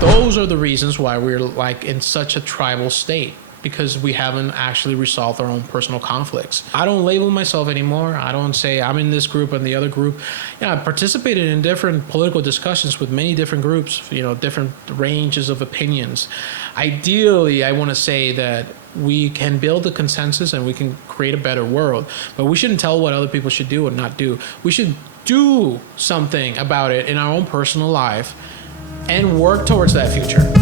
those are the reasons why we're like in such a tribal state, because we haven't actually resolved our own personal conflicts. I don't label myself anymore. I don't say I'm in this group and the other group. Yeah, I've participated in different political discussions with many different groups, different ranges of opinions. Ideally, I want to say that we can build a consensus and we can create a better world, but we shouldn't tell what other people should do or not do. We should do something about it in our own personal life and work towards that future.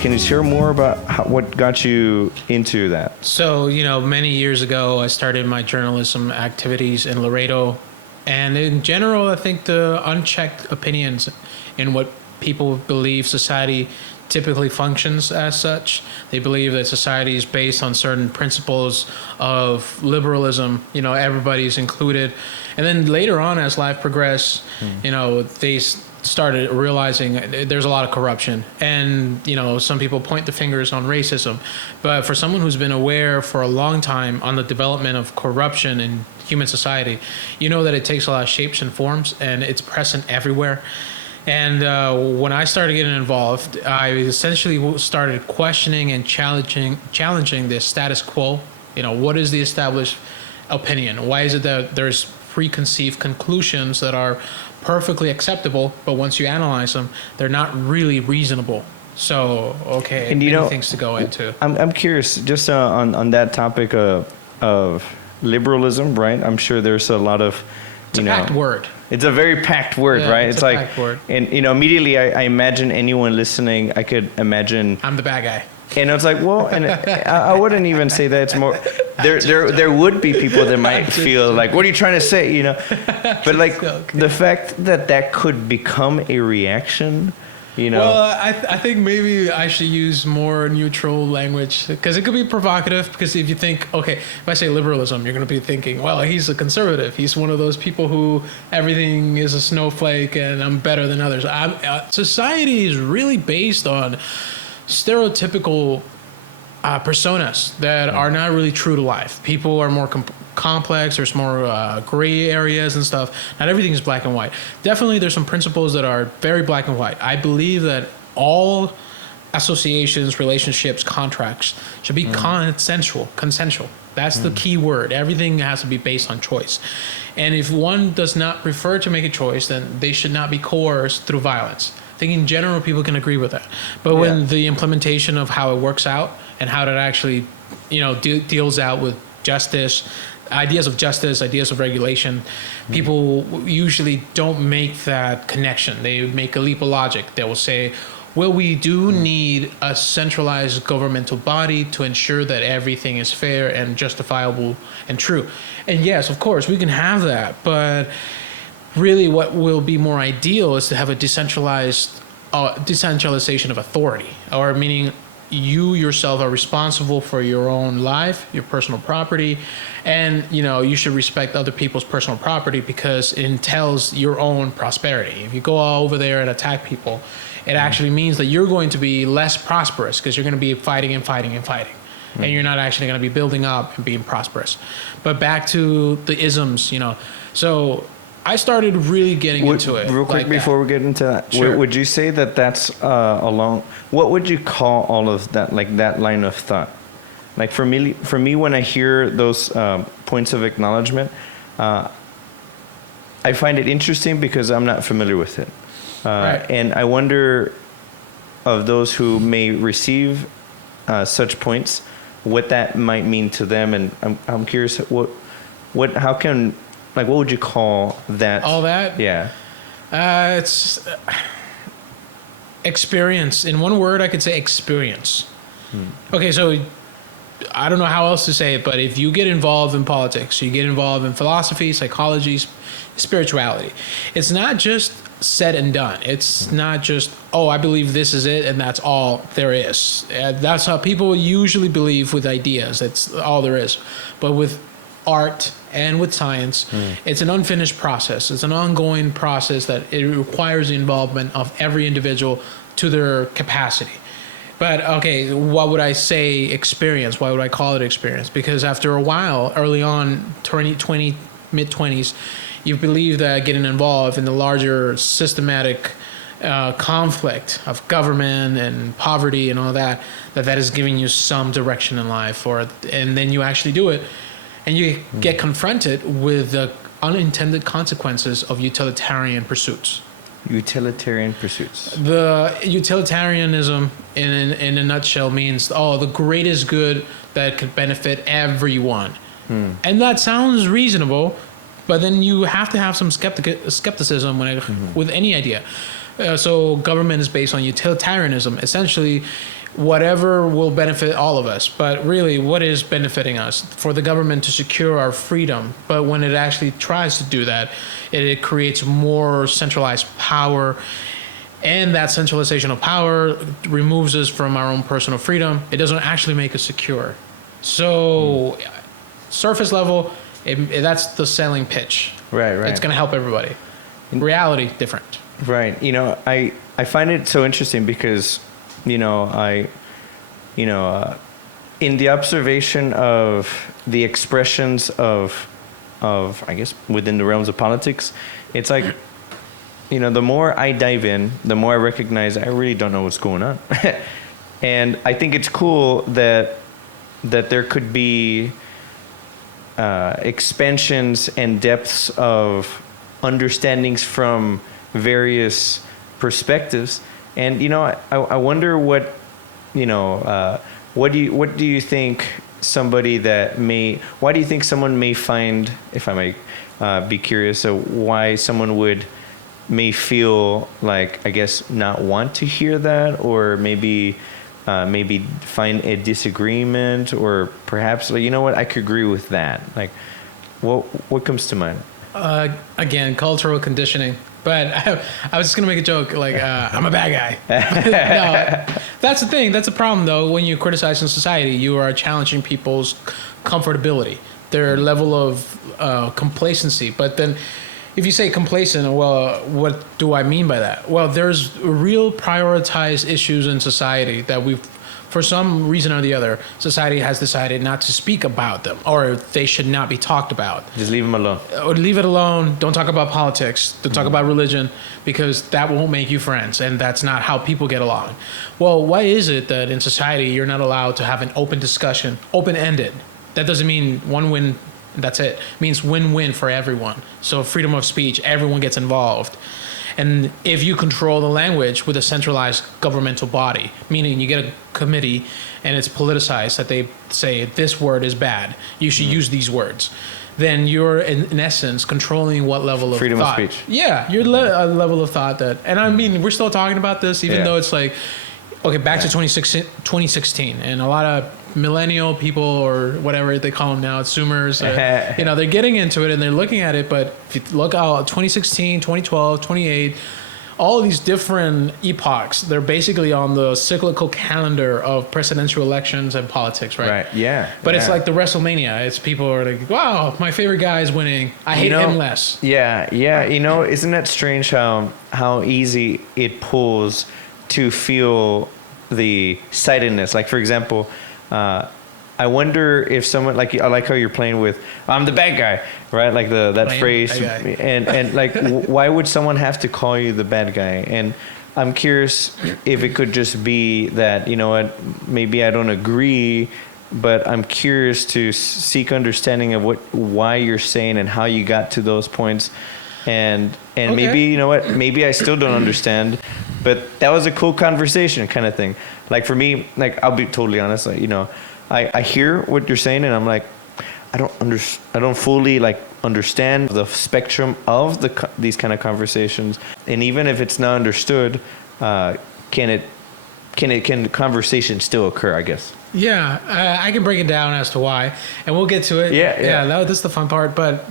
Can you share more about what got you into that? So, many years ago, I started my journalism activities in Laredo. And in general, I think the unchecked opinions in what people believe society typically functions as such. They believe that society is based on certain principles of liberalism, everybody's included. And then later on, as life progressed, they started realizing there's a lot of corruption, and some people point the fingers on racism, but for someone who's been aware for a long time on the development of corruption in human society, that it takes a lot of shapes and forms, and it's present everywhere. And when I started getting involved, I essentially started questioning and challenging the status quo. What is the established opinion? Why is it that there's preconceived conclusions that are perfectly acceptable, but once you analyze them, they're not really reasonable? So, okay, and many things to go into. I'm curious, just on that topic of liberalism, right? I'm sure there's a lot of, it's a packed word. It's a very packed word, right? It's like, packed word. And immediately I imagine anyone listening, I could imagine I'm the bad guy. And it's like, well, and I wouldn't even say that. It's more, there would be people that might feel like, what are you trying to say, But like the fact that could become a reaction, Well, I think maybe I should use more neutral language, because it could be provocative. Because if you think, okay, if I say liberalism, you're going to be thinking, well, he's a conservative. He's one of those people who everything is a snowflake and I'm better than others. Society is really based on stereotypical personas that are not really true to life. People are more complex. There's more gray areas and stuff. Not everything is black and white. Definitely there's some principles that are very black and white. I believe that all associations, relationships, contracts should be consensual. That's the key word. Everything has to be based on choice. And if one does not prefer to make a choice, then they should not be coerced through violence. I think in general people can agree with that. But when the implementation of how it works out and how it actually, deals out with justice, ideas of regulation, people usually don't make that connection. They make a leap of logic. They will say, well, we do need a centralized governmental body to ensure that everything is fair and justifiable and true. And yes, of course, we can have that, but really what will be more ideal is to have a decentralization of authority, or meaning you yourself are responsible for your own life, your personal property, and you should respect other people's personal property because it entails your own prosperity. If you go all over there and attack people, it actually means that you're going to be less prosperous because you're going to be fighting and you're not actually going to be building up and being prosperous. But back to the isms, so I started really getting into it. Real quick, before we get into that, sure. Would you say that that's what would you call all of that, like that line of thought? Like for me, when I hear those points of acknowledgement, I find it interesting because I'm not familiar with it. Right. And I wonder of those who may receive such points, what that might mean to them. And I'm curious, what would you call that? All that? Yeah. It's experience. In one word, I could say experience. Okay, so I don't know how else to say it, but if you get involved in politics, you get involved in philosophy, psychology, spirituality, it's not just said and done. It's not just, I believe this is it and that's all there is. That's how people usually believe with ideas. That's all there is. But with art and with science. It's an unfinished process. It's an ongoing process that it requires the involvement of every individual to their capacity. But okay, what would I say experience? Why would I call it experience? Because after a while, early on, 20, mid-20s, you believe that getting involved in the larger systematic conflict of government and poverty and all that is giving you some direction in life, and then you actually do it, and you get confronted with the unintended consequences of utilitarian pursuits. Utilitarian pursuits. The utilitarianism, in a nutshell, means the greatest good that could benefit everyone, and that sounds reasonable, but then you have to have some skepticism with any idea. So government is based on utilitarianism, essentially whatever will benefit all of us. But really, what is benefiting us? For the government to secure our freedom. But when it actually tries to do that, it creates more centralized power. And that centralization of power removes us from our own personal freedom. It doesn't actually make us secure. So surface level, that's the selling pitch. Right. It's going to help everybody. In reality, different. Right. I find it so interesting because, in the observation of the expressions of I guess within the realms of politics, it's like, the more I dive in, the more I recognize I really don't know what's going on. And I think it's cool that there could be expansions and depths of understandings from various perspectives, and I wonder what do you think somebody that why do you think someone may find, if I might be curious, so why someone may feel like, I guess, not want to hear that, or maybe find a disagreement, or perhaps I could agree with that. Like, what comes to mind? Again, cultural conditioning. But I was just going to make a joke, like, I'm a bad guy. No, that's the thing. That's the problem, though. When you criticize in society, you are challenging people's comfortability, their level of complacency. But then if you say complacent, well, what do I mean by that? Well, there's real prioritized issues in society that for some reason or the other, society has decided not to speak about them, or they should not be talked about. Just leave them alone. Or leave it alone. Don't talk about politics. Don't talk about religion, because that won't make you friends, and that's not how people get along. Well, why is it that in society you're not allowed to have an open discussion, open-ended? That doesn't mean one win, that's it. It means win-win for everyone. So freedom of speech, everyone gets involved. And if you control the language with a centralized governmental body, meaning you get a committee and it's politicized, that they say this word is bad, you should use these words, then you're in essence controlling what level of freedom thought. Freedom of speech. Yeah, you're a level of thought that, and I mean, we're still talking about this, even though it's like, okay, back to 2016, and a lot of millennial people, or whatever they call them now, Zoomers, they're getting into it and they're looking at it. But if you look at 2016, 2012, 2008, all of these different epochs, they're basically on the cyclical calendar of presidential elections and politics, right? Right, yeah. But it's like the WrestleMania. It's people are like, wow, my favorite guy is winning. I hate him less. Yeah. Isn't that strange how easy it pulls to feel the sidedness? Like, for example, I wonder if someone, like, I like how you're playing with, I'm the bad guy, right? Like that phrase, and like, why would someone have to call you the bad guy? And I'm curious if it could just be that, maybe I don't agree, but I'm curious to seek understanding of why you're saying and how you got to those points. And maybe, maybe I still don't understand, but that was a cool conversation kind of thing. Like, for me, like, I'll be totally honest, like, I hear what you're saying, and I'm like, I don't fully like understand the spectrum of these kind of conversations. And even if it's not understood, can conversation still occur, I guess? Yeah, I can break it down as to why, and we'll get to it. Yeah, that's the fun part. But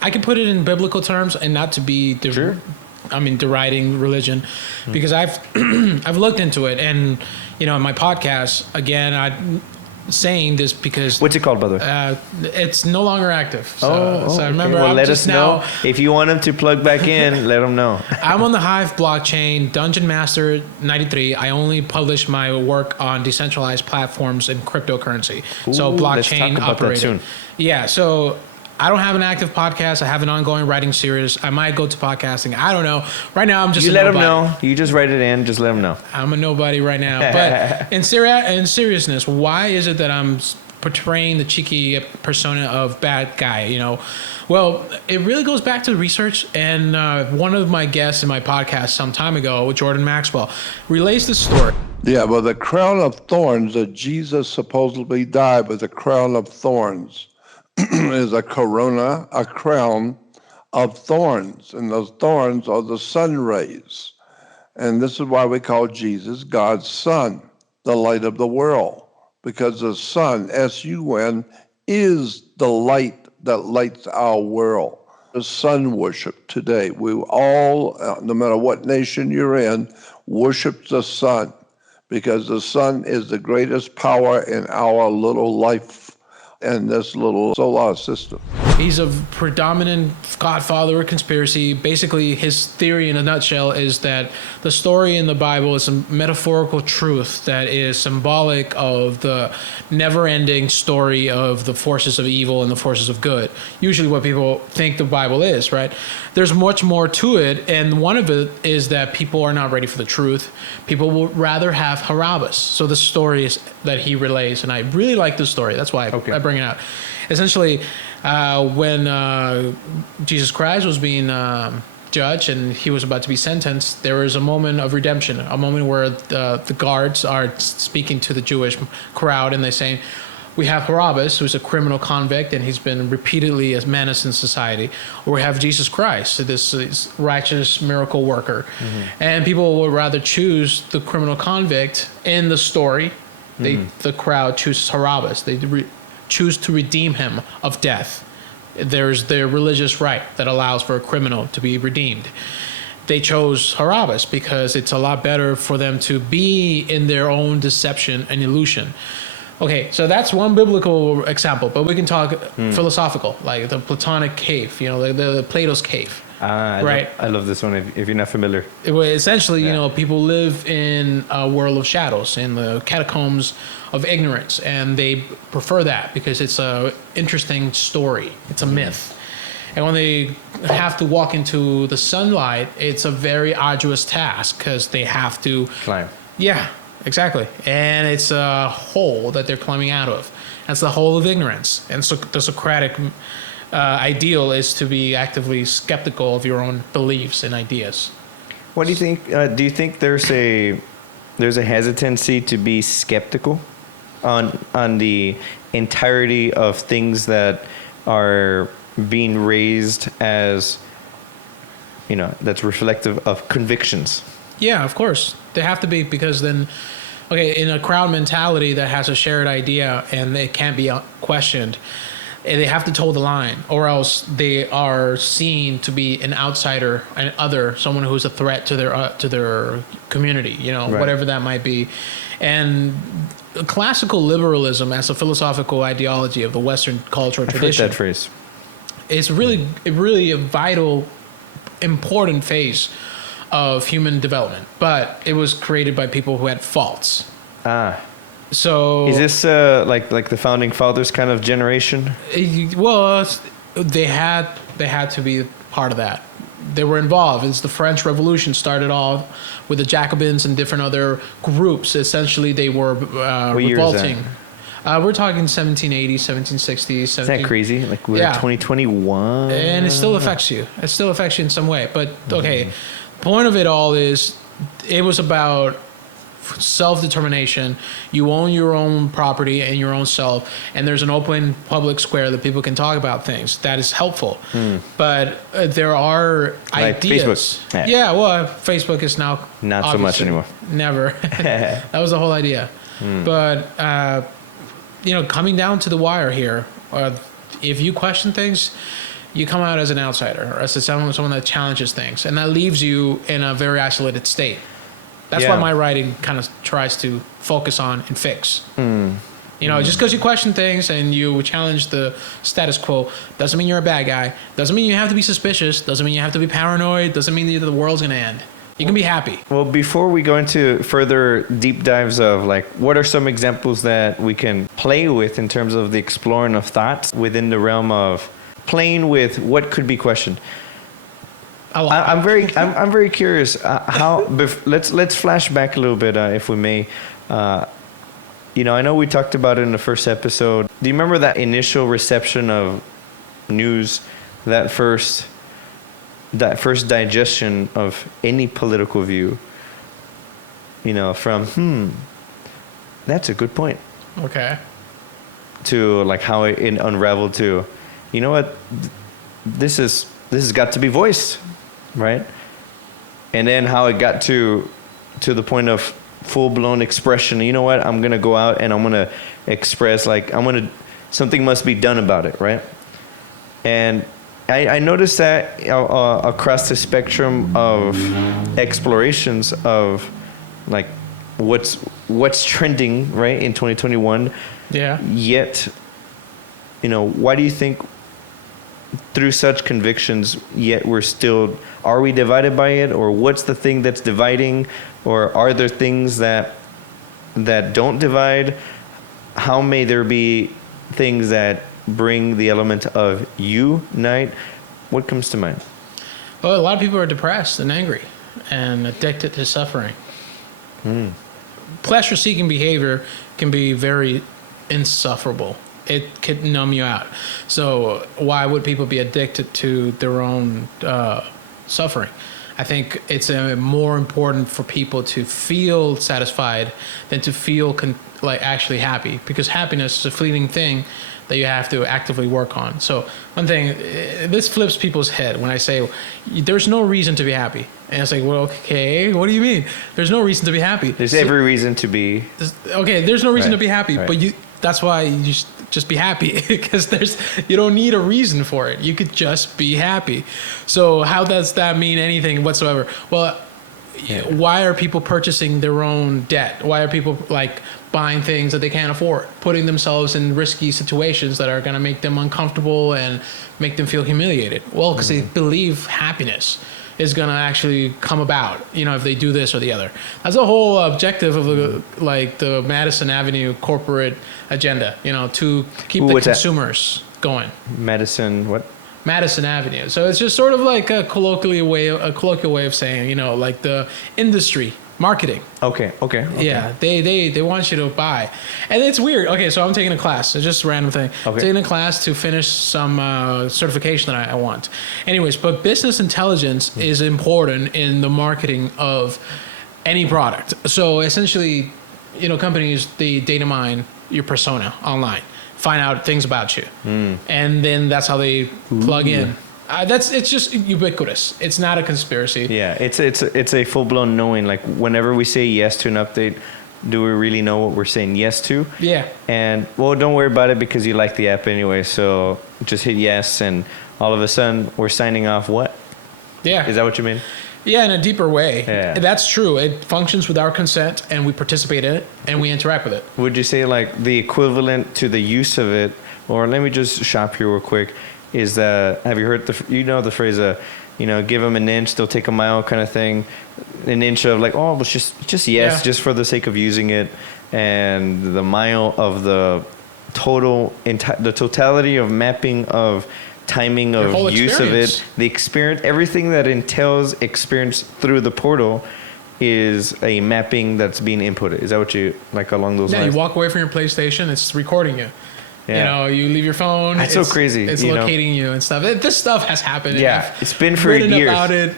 I can put it in biblical terms, and not to be deriding religion, because I've I've looked into it, and in my podcast, again, saying this because What's it called, brother? it's no longer active. So, okay. I remember. Well, I'm let just us know now. if you want them to plug back in. Let them know. I'm on the Hive blockchain, Dungeon Master 93. I only publish my work on decentralized platforms and cryptocurrency. So Ooh, let's blockchain talk about that operated. soon. Yeah. So I don't have an active podcast. I have an ongoing writing series. I might go to podcasting. I don't know. Right now, I'm just You a let them nobody. know. You just write it in. Just let them know. I'm a nobody right now. But in seriousness, why is it that I'm portraying the cheeky persona of bad guy? You know, well, it really goes back to research. And one of my guests in my podcast some time ago, Jordan Maxwell, relays this story. Yeah, well, the crown of thorns that Jesus supposedly died with, a crown of thorns, is a corona, a crown of thorns. And those thorns are the sun rays. And this is why we call Jesus God's Son, the light of the world, because the sun, S-U-N, is the light that lights our world. The sun worship today. We all, no matter what nation you're in, worship the sun, because the sun is the greatest power in our little life and this little solar system. He's a predominant godfather of conspiracy. Basically, his theory in a nutshell is that the story in the Bible is a metaphorical truth that is symbolic of the never-ending story of the forces of evil and the forces of good. Usually what people think the Bible is, right? There's much more to it, and one of it is that people are not ready for the truth. People will rather have Barabbas. So the story is that he relays, and I really like this story. That's why I bring it out. Essentially, when Jesus Christ was being judged and he was about to be sentenced, there was a moment of redemption, a moment where the guards are speaking to the Jewish crowd, and they say, we have Barabbas, who's a criminal convict, and he's been repeatedly a menace in society. Or we have Jesus Christ, this righteous miracle worker. Mm-hmm. And people would rather choose the criminal convict in the story. The crowd chooses Barabbas. They choose to redeem him of death. There's their religious right that allows for a criminal to be redeemed. They chose Barabbas because it's a lot better for them to be in their own deception and illusion. Okay, so that's one biblical example, but we can talk philosophical, like the Platonic cave, you know, the Plato's cave. Right. I love this one. If you're not familiar, Essentially, you know, people live in a world of shadows, in the catacombs of ignorance, and they prefer that because it's a interesting story. It's a myth. And when they have to walk into the sunlight, it's a very arduous task because they have to climb. Yeah, exactly. And it's a hole that they're climbing out of. That's the hole of ignorance. And so the Socratic ideal is to be actively skeptical of your own beliefs and ideas. What do you think? Do you think there's a hesitancy to be skeptical on the entirety of things that are being raised as, you know, that's reflective of convictions? Yeah, of course. They have to be, because then, okay, in a crowd mentality that has a shared idea and it can't be questioned, they have to toe the line, or else they are seen to be an outsider, an other, someone who's a threat to their community, you know, right. Whatever that might be. And classical liberalism as a philosophical ideology of the Western cultural tradition. I've heard that phrase. It's really a vital, important phase of human development, but it was created by people who had faults. So is this like the founding fathers kind of generation? Well, they had to be part of that. They were involved. It's the French Revolution started off with the Jacobins and different other groups. Essentially, they were revolting. We're talking 1780s, 1760s. Isn't that crazy? Like we're 2021, and it still affects you. It still affects you in some way. But okay, point of it all is it was about self-determination. You own your own property and your own self, and there's an open public square that people can talk about things. That is helpful. But there are like ideas. Facebook. Yeah, well, Facebook is now not so much anymore. Never. That was the whole idea. But you know, coming down to the wire here, if you question things, you come out as an outsider or as someone that challenges things, and that leaves you in a very isolated state. That's what my writing kind of tries to focus on and fix. You know, just because you question things and you challenge the status quo doesn't mean you're a bad guy. Doesn't mean you have to be suspicious. Doesn't mean you have to be paranoid. Doesn't mean that the world's gonna end. You can be happy. Well, before we go into further deep dives of like what are some examples that we can play with in terms of the exploring of thoughts within the realm of playing with what could be questioned. I'm very curious. Let's flash back a little bit, if we may. You know, I know we talked about it in the first episode. Do you remember that initial reception of news, that first digestion of any political view? You know, from that's a good point. Okay. To like how it unraveled to, you know what, this has got to be voiced, right? And then how it got to the point of full-blown expression. You know what, I'm gonna go out and I'm gonna express, like something must be done about it, right? And I noticed that across the spectrum of explorations of like what's trending, right, in 2021. Yeah. Yet, you know, why do you think through such convictions, yet are we divided by it? Or what's the thing that's dividing? Or are there things that don't divide? How may there be things that bring the element of unite? What comes to mind? Well, a lot of people are depressed and angry and addicted to suffering. Pleasure-seeking behavior can be very insufferable. It can numb you out. So why would people be addicted to their own suffering? I think it's more important for people to feel satisfied than to feel actually happy, because happiness is a fleeting thing that you have to actively work on. So one thing, this flips people's head when I say there's no reason to be happy. And it's like, well, okay, what do you mean? There's no reason to be happy. There's every reason to be. Okay, there's no reason to be happy, right. but that's why you just be happy, because you don't need a reason for it. You could just be happy. So how does that mean anything whatsoever? Well, why are people purchasing their own debt? Why are people like buying things that they can't afford, putting themselves in risky situations that are going to make them uncomfortable and make them feel humiliated? Well, because they believe happiness is going to actually come about, you know, if they do this or the other. That's the whole objective of the Madison Avenue corporate agenda, you know, to keep the consumers going. Madison Avenue. So it's just sort of like a colloquial way of saying, you know, like the industry marketing. Okay. Yeah, they want you to buy, and it's weird. Okay, so I'm taking a class. It's just a random thing. Okay. Taking a class to finish some certification that I want. Anyways, but business intelligence is important in the marketing of any product. So essentially, you know, companies, they data mine your persona online, find out things about you, and then that's how they plug in. It's just ubiquitous. It's not a conspiracy. Yeah, it's a full blown knowing. Like whenever we say yes to an update, do we really know what we're saying yes to? Yeah. And well, don't worry about it because you like the app anyway. So just hit yes, and all of a sudden we're signing off. What? Yeah. Is that what you mean? Yeah, in a deeper way. Yeah. That's true. It functions with our consent, and we participate in it, and we interact with it. Would you say like the equivalent to the use of it, or let me just shop here real quick, is have you heard the phrase, you know, give them an inch, they'll take a mile kind of thing, an inch of like, oh, it's just yes, just for the sake of using it, and the mile of the totality of mapping of timing of use of it, the experience, everything that entails experience through the portal is a mapping that's being inputted. Is that what you like along those lines? Yeah, you walk away from your PlayStation, it's recording you. Yeah. You know, you leave your phone. That's so crazy. It's locating you and stuff. This stuff has happened. Yeah, it's been for years. Written about it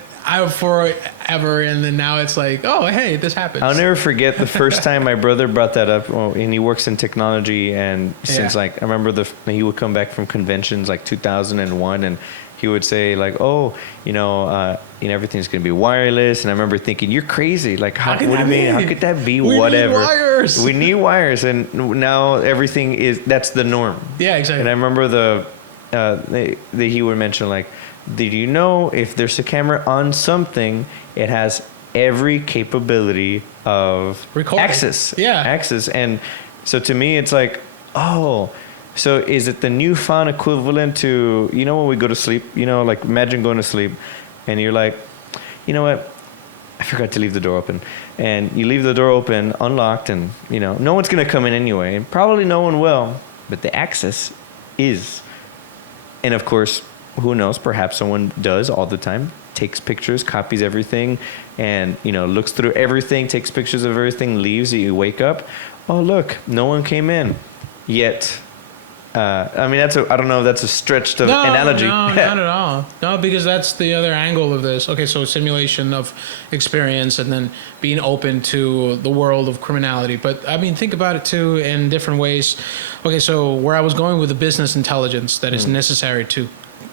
forever, and then now it's like, oh, hey, this happens. I'll never forget the first time my brother brought that up. Well, and he works in technology, and since like I remember he would come back from conventions like 2001, and he would say like, oh, you know, everything's gonna be wireless. And I remember thinking, you're crazy. Like, what do you mean? How could that be? Whatever. Need wires. We need wires, and now everything that's the norm. Yeah, exactly. And I remember he would mention like, did you know if there's a camera on something, it has every capability of recording. access. Yeah. Access. And so to me, it's like, Oh, so is it the newfound equivalent to, when we go to sleep, like imagine going to sleep and you're like, you know what? I forgot to leave the door open. And you leave the door open, unlocked, and, no one's going to come in anyway. And probably no one will, but the access is. And of course, who knows? Perhaps someone does all the time, takes pictures, copies everything, and, looks through everything, takes pictures of everything, leaves, you wake up. Oh, look, no one came in. Yet, I don't know if that's a stretched analogy. No, not at all. No, because that's the other angle of this. Okay, so simulation of experience and then being open to the world of criminality. But, think about it, too, in different ways. Okay, so where I was going with the business intelligence that is necessary to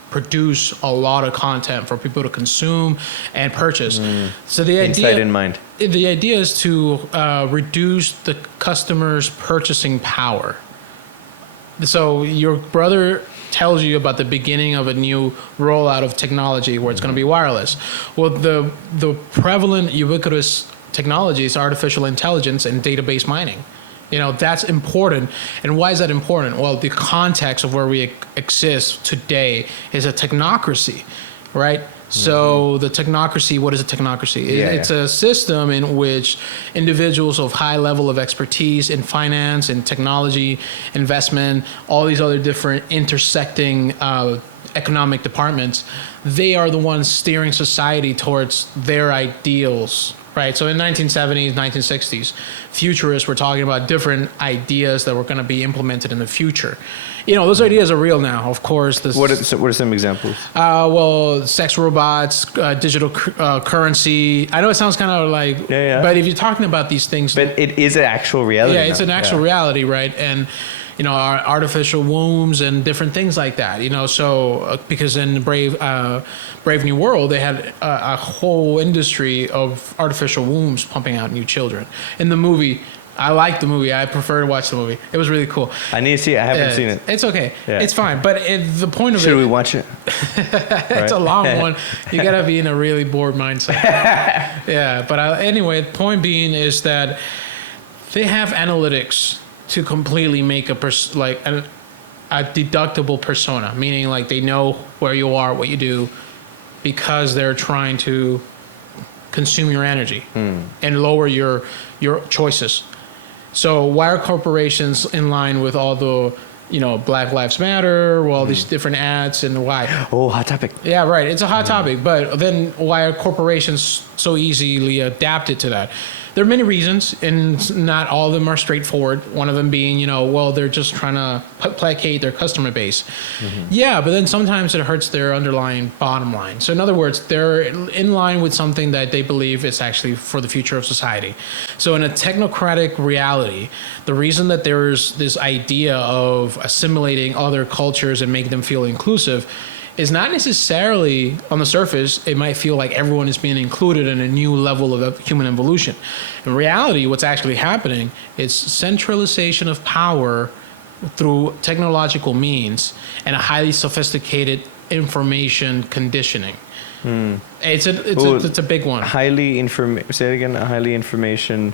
produce a lot of content for people to consume and purchase. So the idea... Insight in mind. The idea is to reduce the customer's purchasing power. So your brother tells you about the beginning of a new rollout of technology where it's going to be wireless. Well, the prevalent ubiquitous technology is artificial intelligence and database mining. That's important. And why is that important? Well, the context of where we exist today is a technocracy, right? So the technocracy, what is a technocracy? It's a system in which individuals of high level of expertise in finance and technology, investment, all these other different intersecting economic departments, they are the ones steering society towards their ideals, right? So in 1970s, 1960s, futurists were talking about different ideas that were going to be implemented in the future. Those ideas are real now, of course. What are some examples? Well, sex robots, digital currency. I know it sounds kind of like, but if you're talking about these things... But it is an actual reality. Yeah, it's an actual reality, right? And, our artificial wombs and different things like that, so because in Brave New World, they had a whole industry of artificial wombs pumping out new children. In the movie, I like the movie. I prefer to watch the movie. It was really cool. I need to see it. I haven't seen it. It's okay. Yeah. It's fine. But the point of Should we watch it? It's a long one. You got to be in a really bored mindset. Yeah. But anyway, the point being is that they have analytics to completely make a deductible persona, meaning like they know where you are, what you do, because they're trying to consume your energy and lower your choices. So why are corporations in line with all the, Black Lives Matter, all these different ads, and why? Oh, hot topic. Yeah, right. It's a hot topic, but then why are corporations so easily adapted to that? There are many reasons, and not all of them are straightforward. One of them being, they're just trying to placate their customer base. Yeah, but then sometimes it hurts their underlying bottom line. So in other words, they're in line with something that they believe is actually for the future of society. So in a technocratic reality, the reason that there's this idea of assimilating other cultures and making them feel inclusive is not necessarily on the surface. It might feel like everyone is being included in a new level of human evolution. In reality, what's actually happening is centralization of power through technological means and a highly sophisticated information conditioning. It's a big one. Say it again. Highly information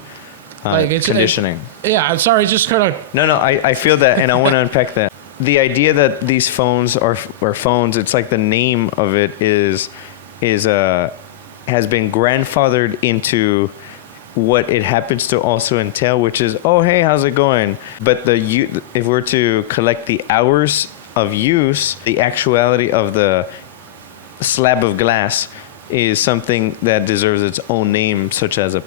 conditioning. I'm sorry. Just kind of. No. I feel that, and I want to unpack that. The idea that these phones are phones, it's like the name of it has been grandfathered into what it happens to also entail, which is, oh, hey, how's it going? But if we're to collect the hours of use, the actuality of the slab of glass is something that deserves its own name, such as a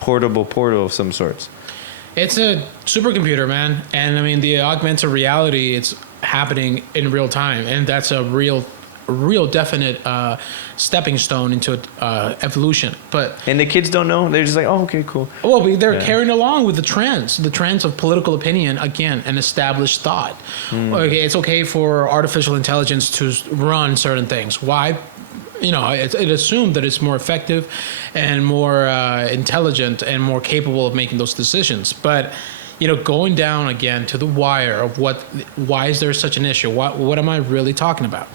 portable portal of some sorts. It's a supercomputer, man. And the augmented reality, it's happening in real time. And that's a real definite stepping stone into evolution. And the kids don't know. They're just like, oh, okay, cool. Well, they're carrying along with the trends of political opinion, again, and established thought. Okay, it's okay for artificial intelligence to run certain things. Why? It assumed that it's more effective and more intelligent and more capable of making those decisions. But, going down again to the wire of why is there such an issue? What am I really talking about?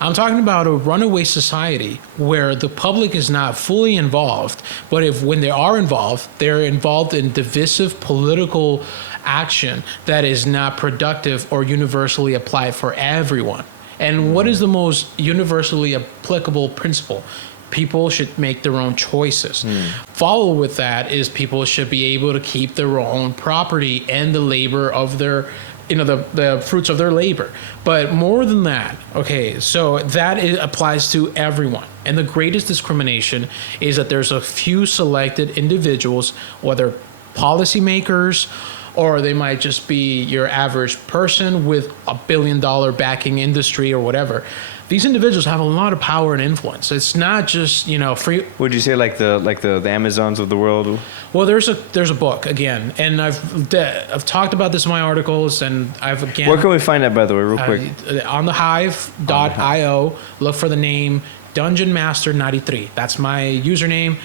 I'm talking about a runaway society where the public is not fully involved, but when they are involved, they're involved in divisive political action that is not productive or universally applied for everyone. And what is the most universally applicable principle? People should make their own choices. Follow with that is people should be able to keep their own property and the labor of their, the fruits of their labor. But more than that, okay, so that applies to everyone. And the greatest discrimination is that there's a few selected individuals, whether policymakers, or they might just be your average person with $1 billion backing industry or whatever. These individuals have a lot of power and influence. It's not just free. Would you say like the Amazons of the world? Well, there's a book again, and I've talked about this in my articles, and I've again. Where can we find that, by the way, real quick? On thehive.io. Look for the name Dungeon Master 93. That's my username.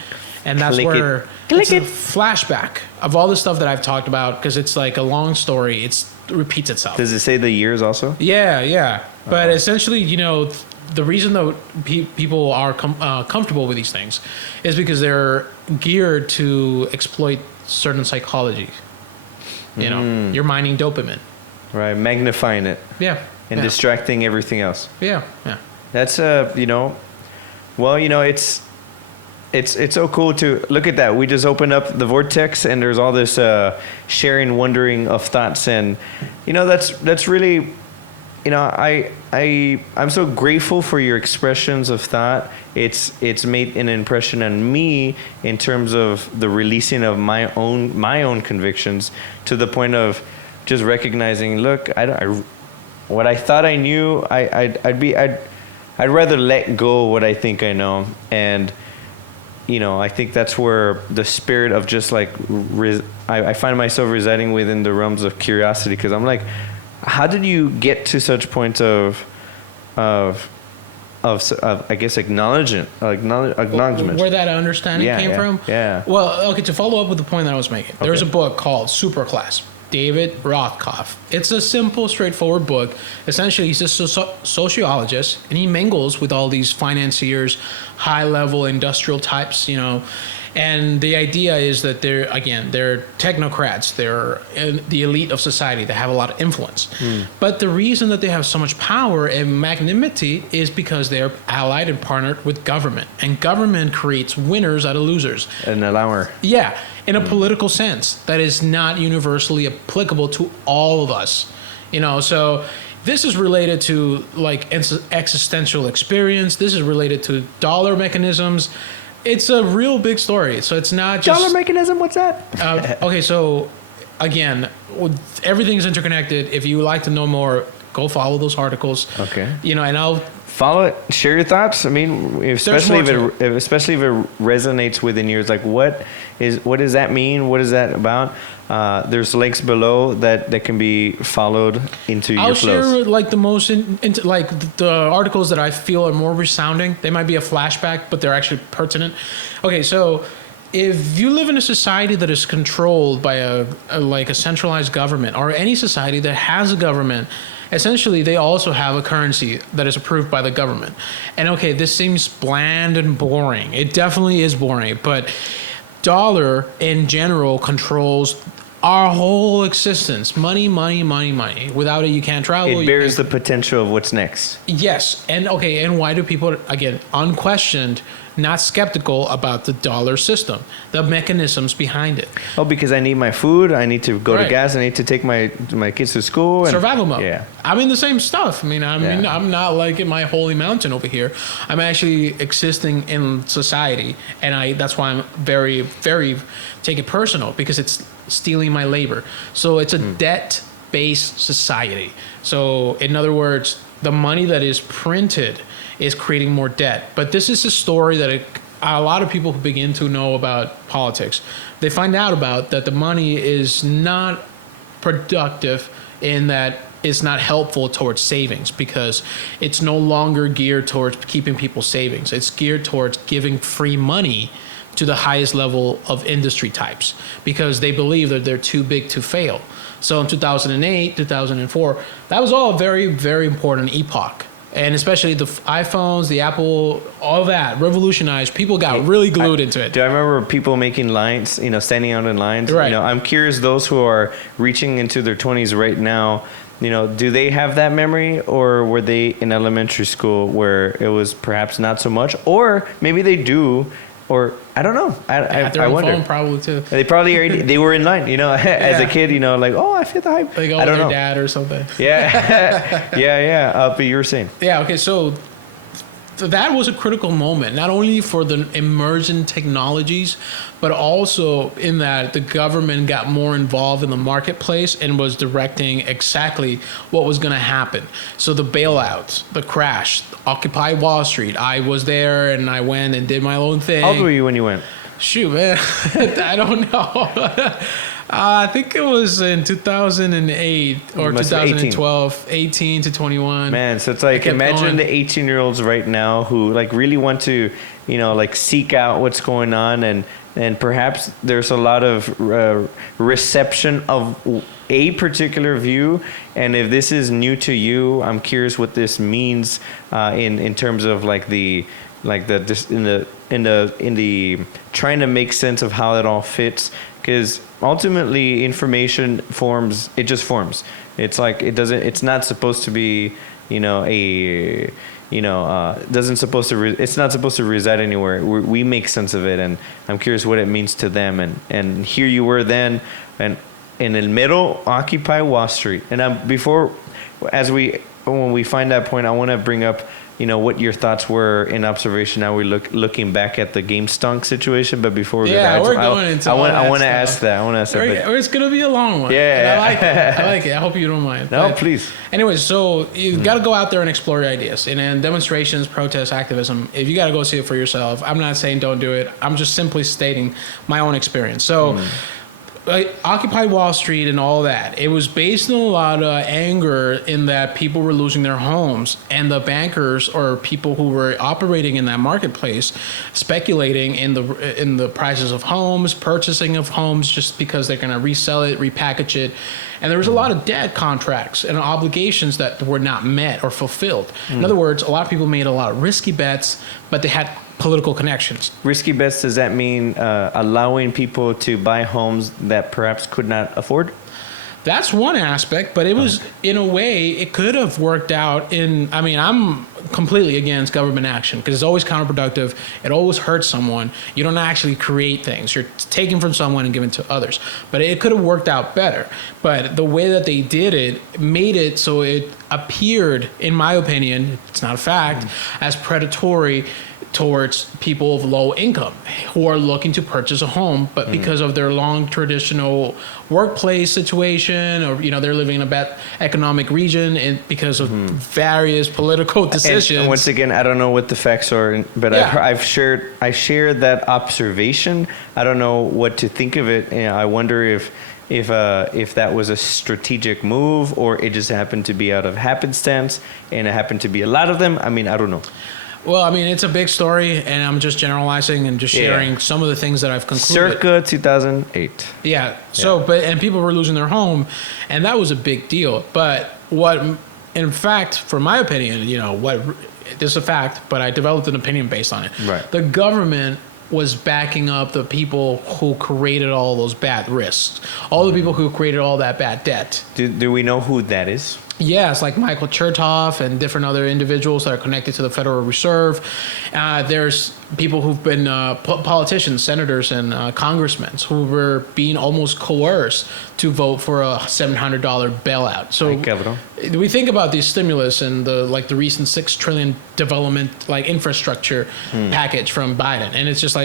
And that's where it's a flashback of all the stuff that I've talked about, because it's like a long story. It repeats itself. Does it say the years also? Yeah. But essentially, the reason that people are comfortable with these things is because they're geared to exploit certain psychology. You're mining dopamine. Right, magnifying it. Yeah. And distracting everything else. Yeah. That's it's so cool to look at that. We just opened up the vortex, and there's all this sharing, wondering of thoughts, and that's really, I'm so grateful for your expressions of thought. It's made an impression on me in terms of the releasing of my own convictions, to the point of just recognizing, look, what I thought I knew, I'd rather let go what I think I know. And I think that's where the spirit of just like I find myself residing within the realms of curiosity, because I'm like, how did you get to such points of I guess acknowledgement? Where that understanding came from? Yeah. Well, okay, to follow up with the point that I was making, there's a book called Superclass. David Rothkopf. It's a simple, straightforward book. Essentially, he's a sociologist, and he mingles with all these financiers, high-level industrial types, And the idea is that they're technocrats. They're the elite of society. They have a lot of influence. But the reason that they have so much power and magnanimity is because they're allied and partnered with government. And government creates winners out of losers. An allower. Yeah, in a political sense that is not universally applicable to all of us. So this is related to like existential experience. This is related to dollar mechanisms. It's a real big story. So it's not just... Dollar mechanism? What's that? Okay, so again, everything's interconnected. If you would like to know more, go follow those articles. Okay. And I'll... Follow it. Share your thoughts. I mean, especially if it resonates within you. It's like, what does that mean? What is that about? There's links below that can be followed into your flows. I'll share like the most the articles that I feel are more resounding. They might be a flashback, but they're actually pertinent. Okay, so if you live in a society that is controlled by a centralized government, or any society that has a government, essentially they also have a currency that is approved by the government. And okay, this seems bland and boring. It definitely is boring, but dollar in general controls our whole existence. Money. Without it, you can't travel. It bears the potential of what's next. Yes. And okay, and why do people, again, unquestioned, not skeptical about the dollar system, the mechanisms behind it? Oh, because I need my food, I need to go to gas, I need to take my kids to school. And survival mode. Yeah. I mean, the same stuff. I'm not like in my holy mountain over here. I'm actually existing in society, and that's why I'm very, very take it personal, because it's stealing my labor. So it's a debt-based society. So in other words, the money that is printed is creating more debt. But this is a story that a lot of people who begin to know about politics, they find out about that the money is not productive, in that it's not helpful towards savings, because it's no longer geared towards keeping people savings. It's geared towards giving free money to the highest level of industry types, because they believe that they're too big to fail. So in 2008, 2004, that was all a very, very important epoch. And especially the iPhones, the Apple, all that revolutionized. People got really glued into it. Do I remember people making lines, standing out in lines? Right. I'm curious, those who are reaching into their 20s right now, do they have that memory, or were they in elementary school where it was perhaps not so much, or maybe they do, or I don't know. I wonder. Phone probably too. They probably already, they were in line, as a kid, like, oh, I feel the hype. They go I with don't their know. dad or something. Yeah, but you were saying. Yeah. Okay. So that was a critical moment, not only for the emergent technologies, but also in that the government got more involved in the marketplace and was directing exactly what was going to happen. So the bailouts, the crash, Occupy Wall Street. I was there and I went and did my own thing. How old were you when you went? Shoot, man. I don't know. I think it was in 2008 or 2012, 18 to 21. Man, so it's like, imagine the 18-year-olds right now who like really want to, like seek out what's going on, and perhaps there's a lot of reception of a particular view. And if this is new to you, I'm curious what this means in terms of like in the trying to make sense of how it all fits. Because ultimately, information forms. It just forms. It's like it doesn't. It's not supposed to be, doesn't supposed to. It's not supposed to reside anywhere. We make sense of it, and I'm curious what it means to them. And here you were then, and in the middle, Occupy Wall Street. And when we find that point, I want to bring up, what your thoughts were in observation. Now we're looking back at the GameStonk situation, but before we go there, I want to ask that. It's gonna be a long one. Yeah, I like it. I hope you don't mind. No, please. Anyways, so you got to go out there and explore your ideas. And demonstrations, protests, activism. If you got to go see it for yourself, I'm not saying don't do it. I'm just simply stating my own experience. So. Occupy Wall Street and all that, it was based on a lot of anger in that people were losing their homes, and the bankers or people who were operating in that marketplace speculating in the prices of homes, purchasing of homes just because they're going to resell it, repackage it. And there was a lot of debt contracts and obligations that were not met or fulfilled. In other words, a lot of people made a lot of risky bets, but they had political connections. Risky bets, does that mean allowing people to buy homes that perhaps could not afford? That's one aspect, but it was, in a way, it could have worked out I'm completely against government action because it's always counterproductive. It always hurts someone. You don't actually create things. You're taking from someone and giving to others. But it could have worked out better. But the way that they did it made it so it appeared, in my opinion, it's not a fact, as predatory towards people of low income who are looking to purchase a home, but because of their long traditional workplace situation, or they're living in a bad economic region, and because of various political decisions. And once again, I don't know what the facts are, but Yeah. I share that observation. I don't know what to think of it. I wonder if that was a strategic move, or it just happened to be out of happenstance, and it happened to be a lot of them. I don't know. Well, it's a big story, and I'm just generalizing and just sharing some of the things that I've concluded. Circa 2008. Yeah. So, and people were losing their home, and that was a big deal. But in fact, from my opinion, this is a fact, but I developed an opinion based on it. Right. The government was backing up the people who created all those bad risks, all the people who created all that bad debt. Do we know who that is? Yes, like Michael Chertoff and different other individuals that are connected to the Federal Reserve. There's people who've been politicians, senators, and congressmen who were being almost coerced to vote for a $700 bailout. So we think about these stimulus and the recent $6 trillion development infrastructure package from Biden, and it's just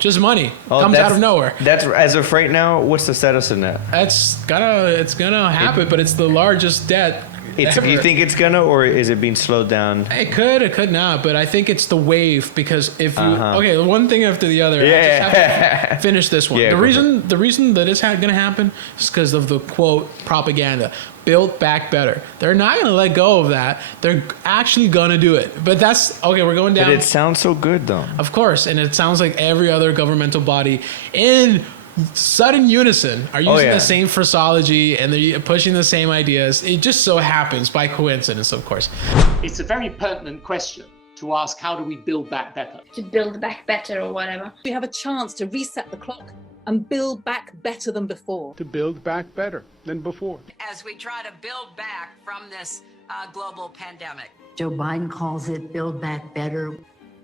just money comes out of nowhere. That's as of right now. What's the status in that? It's gonna happen, but it's the largest debt. You think it's gonna, or is it being slowed down? It could not, but I think it's the wave, because if you one thing after the other. Yeah. I just have to finish this one. Yeah, the reason that it's gonna happen is because of the quote propaganda. Build back better. They're not gonna let go of that. They're actually gonna do it. But that's okay. We're going down. But it sounds so good, though. Of course, and it sounds like every other governmental body in sudden unison are using yeah. the same phraseology and they're pushing the same ideas. It just so happens by coincidence, of course. It's a very pertinent question to ask, how do we build back better? To build back better or whatever. We have a chance to reset the clock and build back better than before. To build back better than before. As we try to build back from this global pandemic. Joe Biden calls it Build Back Better.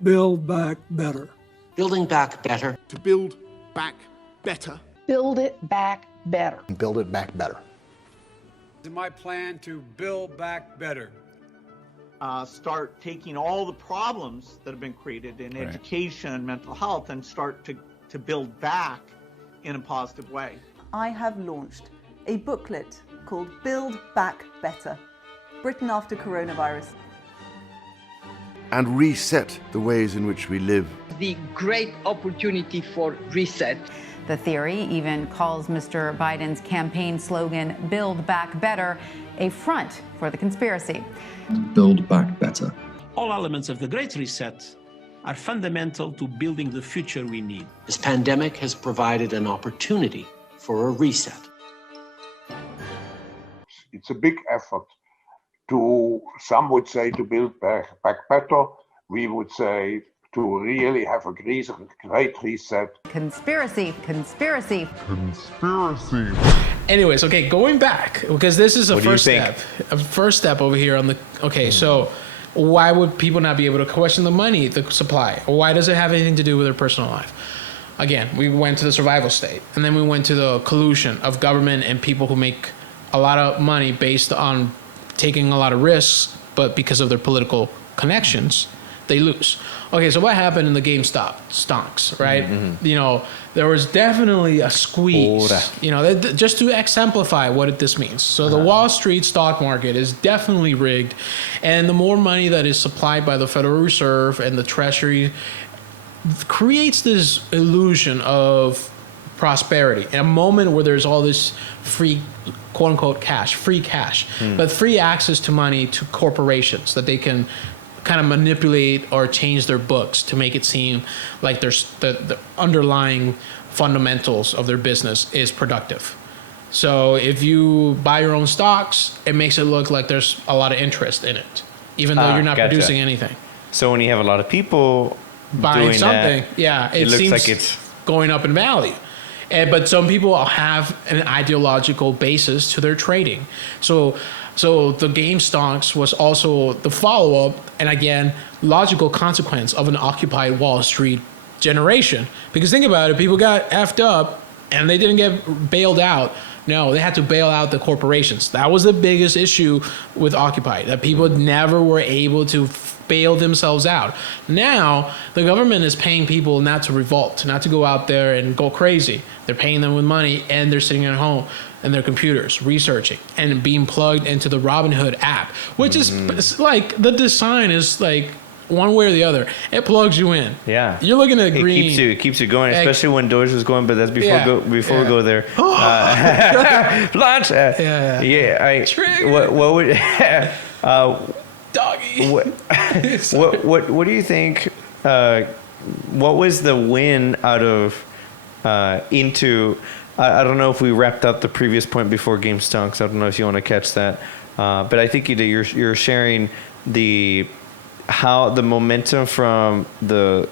Build back better. Building back better. To build back better. Build it back better. Build it back better. It's my plan to build back better. Start taking all the problems that have been created in education and mental health and start to build back in a positive way. I have launched a booklet called Build Back Better, Britain after coronavirus. And reset the ways in which we live. The great opportunity for reset. The theory even calls Mr. Biden's campaign slogan, Build Back Better, a front for the conspiracy. Build back better. All elements of the Great Reset are fundamental to building the future we need. This pandemic has provided an opportunity for a reset. It's a big effort to, some would say, to build back better. We would say to really have a great reset. Conspiracy, conspiracy. Conspiracy. Anyways, okay, going back, because this is a first step. A first step over here on the, okay, so why would people not be able to question the money, the supply? Why does it have anything to do with their personal life? Again, we went to the survival state, and then we went to the collusion of government and people who make a lot of money based on taking a lot of risks, but because of their political connections, they lose. Okay, so what happened in the GameStop stocks, right? You know, there was definitely a squeeze, you know, just to exemplify what this means. So the Wall Street stock market is definitely rigged, and the more money that is supplied by the Federal Reserve and the Treasury creates this illusion of prosperity in a moment where there's all this free, quote unquote, cash, free cash, but free access to money to corporations that they can kind of manipulate or change their books to make it seem like there's the underlying fundamentals of their business is productive. So if you buy your own stocks, it makes it look like there's a lot of interest in it, even though you're not producing anything. So when you have a lot of people buying doing something, that, it looks seems like it's going up in value. But some people have an ideological basis to their trading. So the game stocks was also the follow-up, and again, logical consequence of an Occupy Wall Street generation. Because think about it, people got effed up and they didn't get bailed out. No, they had to bail out the corporations. That was the biggest issue with Occupy, that people never were able to bail themselves out. Now, the government is paying people not to revolt, not to go out there and go crazy. They're paying them with money, and they're sitting at home and their computers researching and being plugged into the Robinhood app, which is like, the design is like one way or the other. It plugs you in. Yeah. You're looking at green. It keeps you going, especially when Doge was going, but that's before we go there. Launch. What would doggy. What do you think? What was the win out of into? I don't know if we wrapped up the previous point before Game Stonks. I don't know if you want to catch that, but I think you did. You're sharing how the momentum from the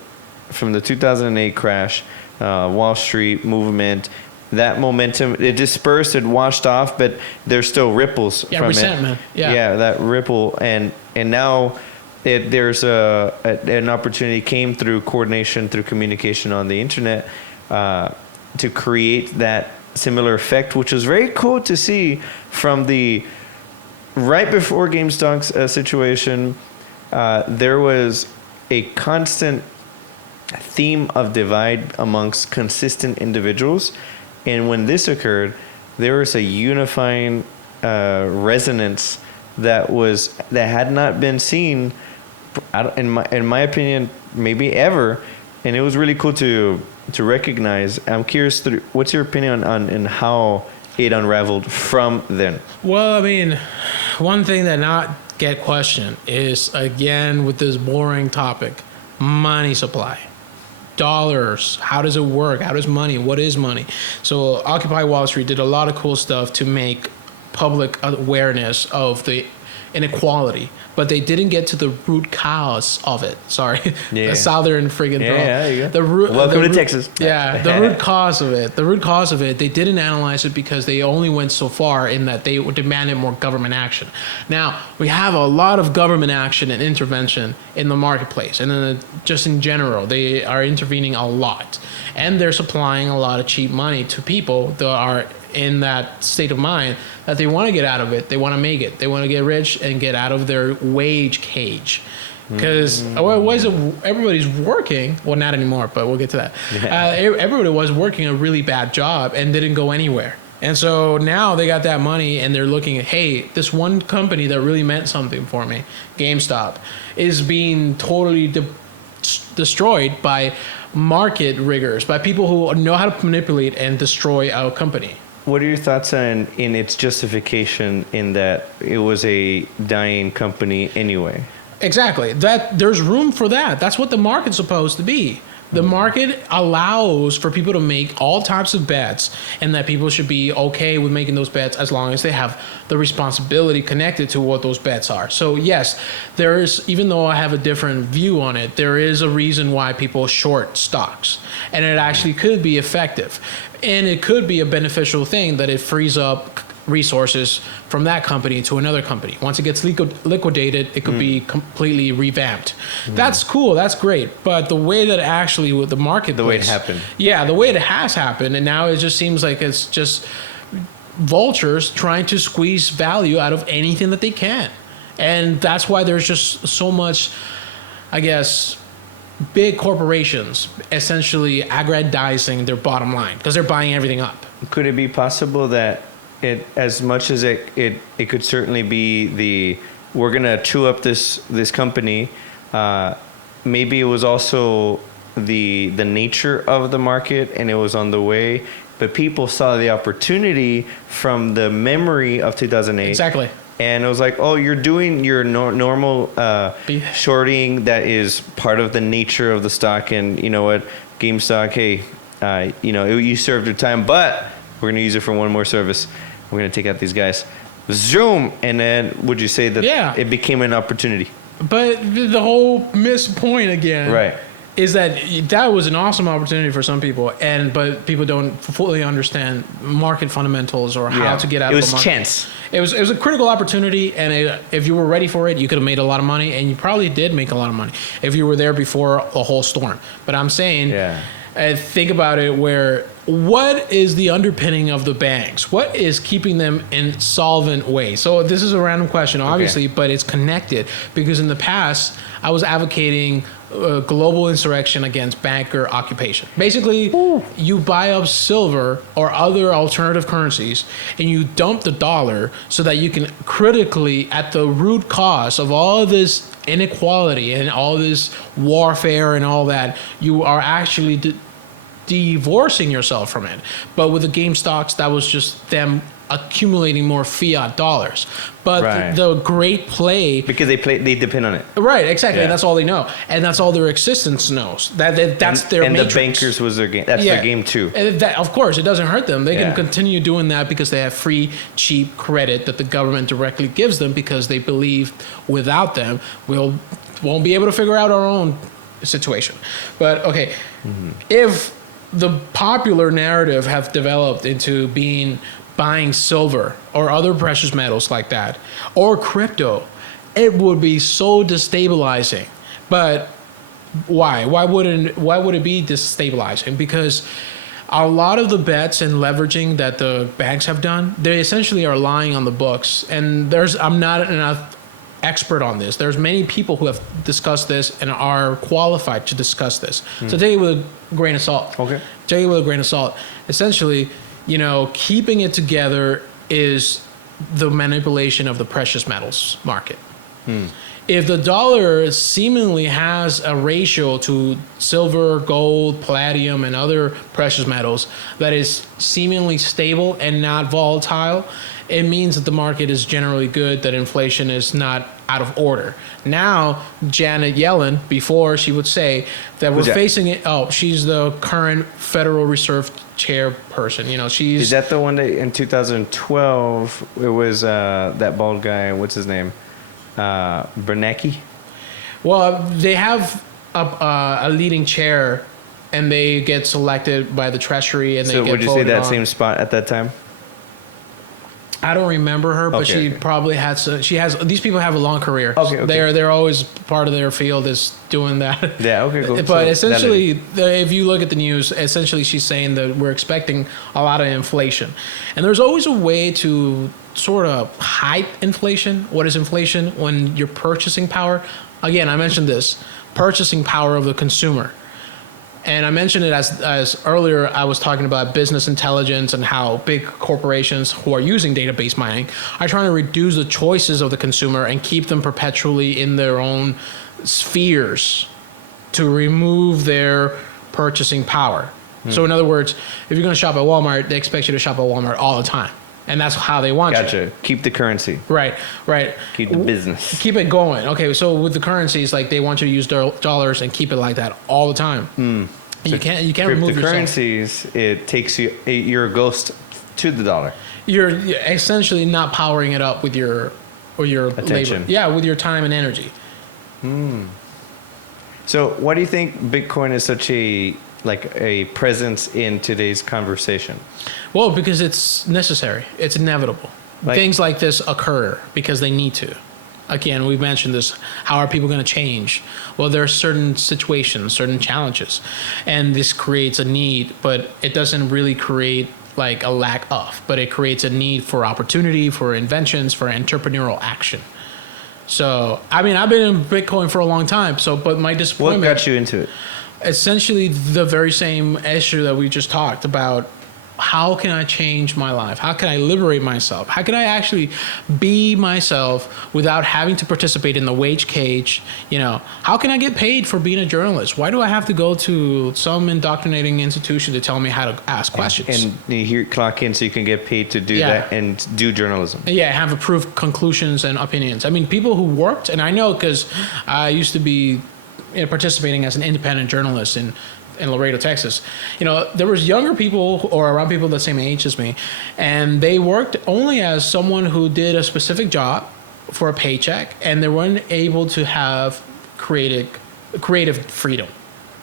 2008 crash, Wall Street movement. That momentum, it dispersed, it washed off, but there's still ripples from resentment. it. Yeah, that ripple, and now there's an opportunity came through coordination, through communication on the internet, to create that similar effect, which was very cool to see from the right before GameStock's situation. There was a constant theme of divide amongst consistent individuals. And when this occurred, there was a unifying resonance that had not been seen, in my opinion, maybe ever. And it was really cool to recognize. I'm curious, what's your opinion on how it unraveled from then? Well, I mean, one thing that not get questioned is, again, with this boring topic, money supply. dollars, how does it work, how does money, what is money. So Occupy Wall Street did a lot of cool stuff to make public awareness of the inequality, but they didn't get to the root cause of it. Sorry, the southern friggin' throat. Yeah, you go. The root. Welcome to Texas. Yeah, the root cause of it. The root cause of it. They didn't analyze it because they only went so far in that they demanded more government action. Now we have a lot of government action and intervention in the marketplace, and then just in general, they are intervening a lot, and they're supplying a lot of cheap money to people that are in that state of mind that they want to get out of it. They want to make it. They want to get rich and get out of their wage cage. Because everybody's working. Well, not anymore, but we'll get to that. Everybody was working a really bad job and didn't go anywhere. And so now they got that money and they're looking at, hey, this one company that really meant something for me, GameStop, is being totally destroyed by market riggers, by people who know how to manipulate and destroy a company. What are your thoughts in its justification in that it was a dying company anyway? Exactly. That there's room for that. That's what the market's supposed to be. The market allows for people to make all types of bets, and that people should be okay with making those bets as long as they have the responsibility connected to what those bets are. So yes, there is, even though I have a different view on it, there is a reason why people short stocks, and it actually could be effective, and it could be a beneficial thing that it frees up resources from that company to another company. Once it gets liquidated, it could be completely revamped. That's cool. That's great. But the way that actually with the marketplace, the way it happened, the way it has happened, and now it just seems like it's just vultures trying to squeeze value out of anything that they can, and that's why there's just so much, I guess, big corporations essentially aggrandizing their bottom line because they're buying everything up. Could it be possible that it, as much as it could certainly be we're gonna chew up this company, maybe it was also the nature of the market and it was on the way, but people saw the opportunity from the memory of 2008. Exactly. And it was like, oh, you're doing your normal shorting that is part of the nature of the stock, and you know what, GameStop, hey, you served your time, but we're gonna use it for one more service. We're going to take out these guys. Zoom! And then would you say that it became an opportunity? But the whole missed point again is that was an awesome opportunity for some people, but people don't fully understand market fundamentals or how to get out of the market. It was chance. It was a critical opportunity, and if you were ready for it, you could have made a lot of money, and you probably did make a lot of money if you were there before a whole storm. But I'm saying, think about it what is the underpinning of the banks? What is keeping them in solvent way? So this is a random question, obviously, but it's connected because in the past, I was advocating global insurrection against banker occupation. Basically, you buy up silver or other alternative currencies and you dump the dollar so that you can critically, at the root cause of all of this inequality and all this warfare and all that, you are actually divorcing yourself from it. But with the game stocks, that was just them accumulating more fiat dollars. But the great play, because they depend on it. Right, exactly. And that's all they know, and that's all their existence knows. That's their and matrix. The bankers was their game. That's their game too. And of course, it doesn't hurt them. They can continue doing that because they have free, cheap credit that the government directly gives them because they believe without them won't be able to figure out our own situation. But okay, if the popular narrative have developed into buying silver or other precious metals like that, or crypto, it would be so destabilizing. But why? Why would it be destabilizing? Because a lot of the bets and leveraging that the banks have done, they essentially are lying on the books. And I'm not enough expert on this. There's many people who have discussed this and are qualified to discuss this. So take it with a grain of salt. Okay. Take it with a grain of salt. Essentially, keeping it together is the manipulation of the precious metals market. If the dollar seemingly has a ratio to silver, gold, palladium, and other precious metals that is seemingly stable and not volatile, it means that the market is generally good, that inflation is not out of order. Now, Janet Yellen, before she would say that we're facing it. Oh, she's the current Federal Reserve chairperson. She's. Is that the one that in 2012 it was that bald guy? What's his name? Bernanke. Well, they have a leading chair, and they get selected by the Treasury, and they get voted on. So would you say that same spot at that time? I don't remember her, but she probably had. She has. These people have a long career. Okay. They're always part of their field is doing that. Yeah. Okay. Cool. But essentially, if you look at the news, essentially she's saying that we're expecting a lot of inflation, and there's always a way to sort of hide inflation. What is inflation? When your purchasing power. Again, I mentioned this purchasing power of the consumer. And I mentioned it as earlier, I was talking about business intelligence and how big corporations who are using database mining are trying to reduce the choices of the consumer and keep them perpetually in their own spheres to remove their purchasing power. So in other words, if you're going to shop at Walmart, they expect you to shop at Walmart all the time. And that's how they want you. Gotcha. Keep the currency. Right. Keep the business. Keep it going. Okay, so with the currencies, like they want you to use dollars and keep it like that all the time. And So you can't remove yourself. Cryptocurrencies, it takes you're a ghost to the dollar. You're essentially not powering it up with your attention. labor. Yeah, with your time and energy. So why do you think Bitcoin is such a presence in today's conversation? Well, because it's necessary. It's inevitable. Things like this occur because they need to. Again, we've mentioned this. How are people going to change? Well, there are certain situations, certain challenges, and this creates a need, but it doesn't really create like a lack of, but it creates a need for opportunity, for inventions, for entrepreneurial action. So, I mean, I've been in Bitcoin for a long time. But my disappointment. What got you into it? Essentially, the very same issue that we just talked about. How can I change my life? How can I liberate myself? How can I actually be myself without having to participate in the wage cage? How can I get paid for being a journalist? Why do I have to go to some indoctrinating institution to tell me how to ask questions? And you clock in so you can get paid to do that and do journalism. Yeah, have approved conclusions and opinions. I mean, people who worked, and I know because I used to be participating as an independent journalist in Laredo, Texas. There was younger people or around people the same age as me, and they worked only as someone who did a specific job for a paycheck, and they weren't able to have creative freedom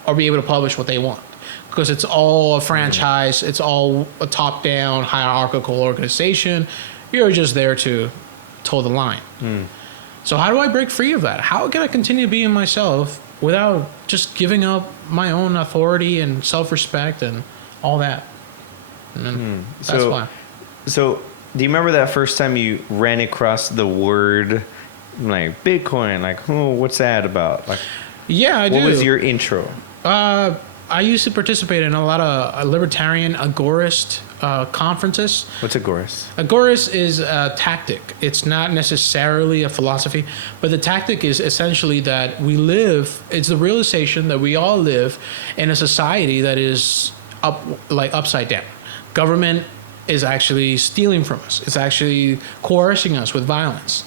or be able to publish what they want because it's all a franchise. It's all a top-down hierarchical organization. You're just there to toe the line. So how do I break free of that? How can I continue being myself without just giving up my own authority and self-respect and all that? And that's why. So do you remember that first time you ran across the word like Bitcoin? Like, what's that about? Like, yeah, I do. What was your intro? I used to participate in a lot of libertarian agorist conferences. What's agorist? Agorist is a tactic. It's not necessarily a philosophy, but the tactic is essentially that it's the realization that we all live in a society that is upside down. Government is actually stealing from us. It's actually coercing us with violence.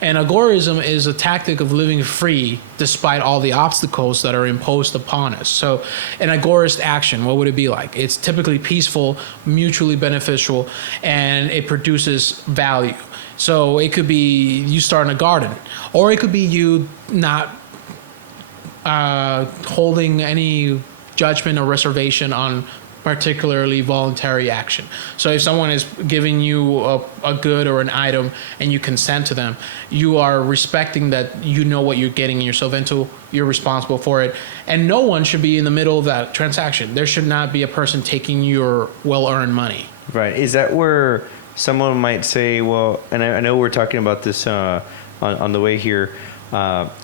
And agorism is a tactic of living free despite all the obstacles that are imposed upon us. So an agorist action, what would it be like? It's typically peaceful, mutually beneficial, and it produces value. So it could be you starting a garden, or it could be you not holding any judgment or reservation on particularly voluntary action. So if someone is giving you a good or an item and you consent to them, you are respecting that you know what you're getting yourself into, you're responsible for it, and no one should be in the middle of that transaction. There should not be a person taking your well-earned money. Right. Is that where someone might say, well, and I know we're talking about this on the way here,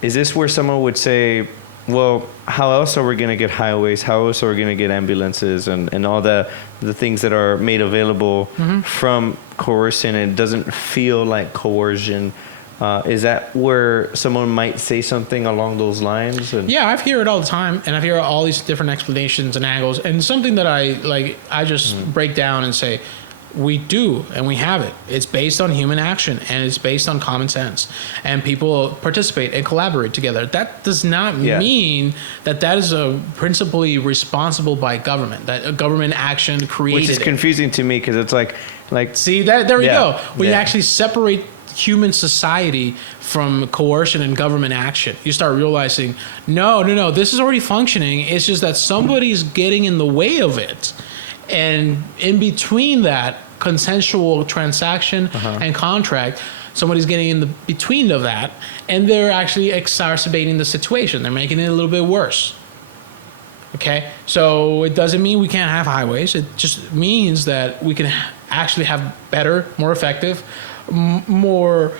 is this where someone would say, well, how else are we going to get highways? How else are we going to get ambulances and all the things that are made available from coercion? And it doesn't feel like coercion. Is that where someone might say something along those lines? Yeah, I've heard it all the time, and I've heard all these different explanations and angles. And something that I just break down and say, we do, and we have it. It's based on human action, and it's based on common sense. And people participate and collaborate together. That does not mean that that is principally responsible by government, that a government action created Which is confusing to me because it's like see, there we go. When you actually separate human society from coercion and government action, you start realizing, no, this is already functioning. It's just that somebody's getting in the way of it. And in between that consensual transaction and contract, somebody's getting in the between of that, and they're actually exacerbating the situation. They're making it a little bit worse. Okay, so it doesn't mean we can't have highways. It just means that we can actually have better, more effective, more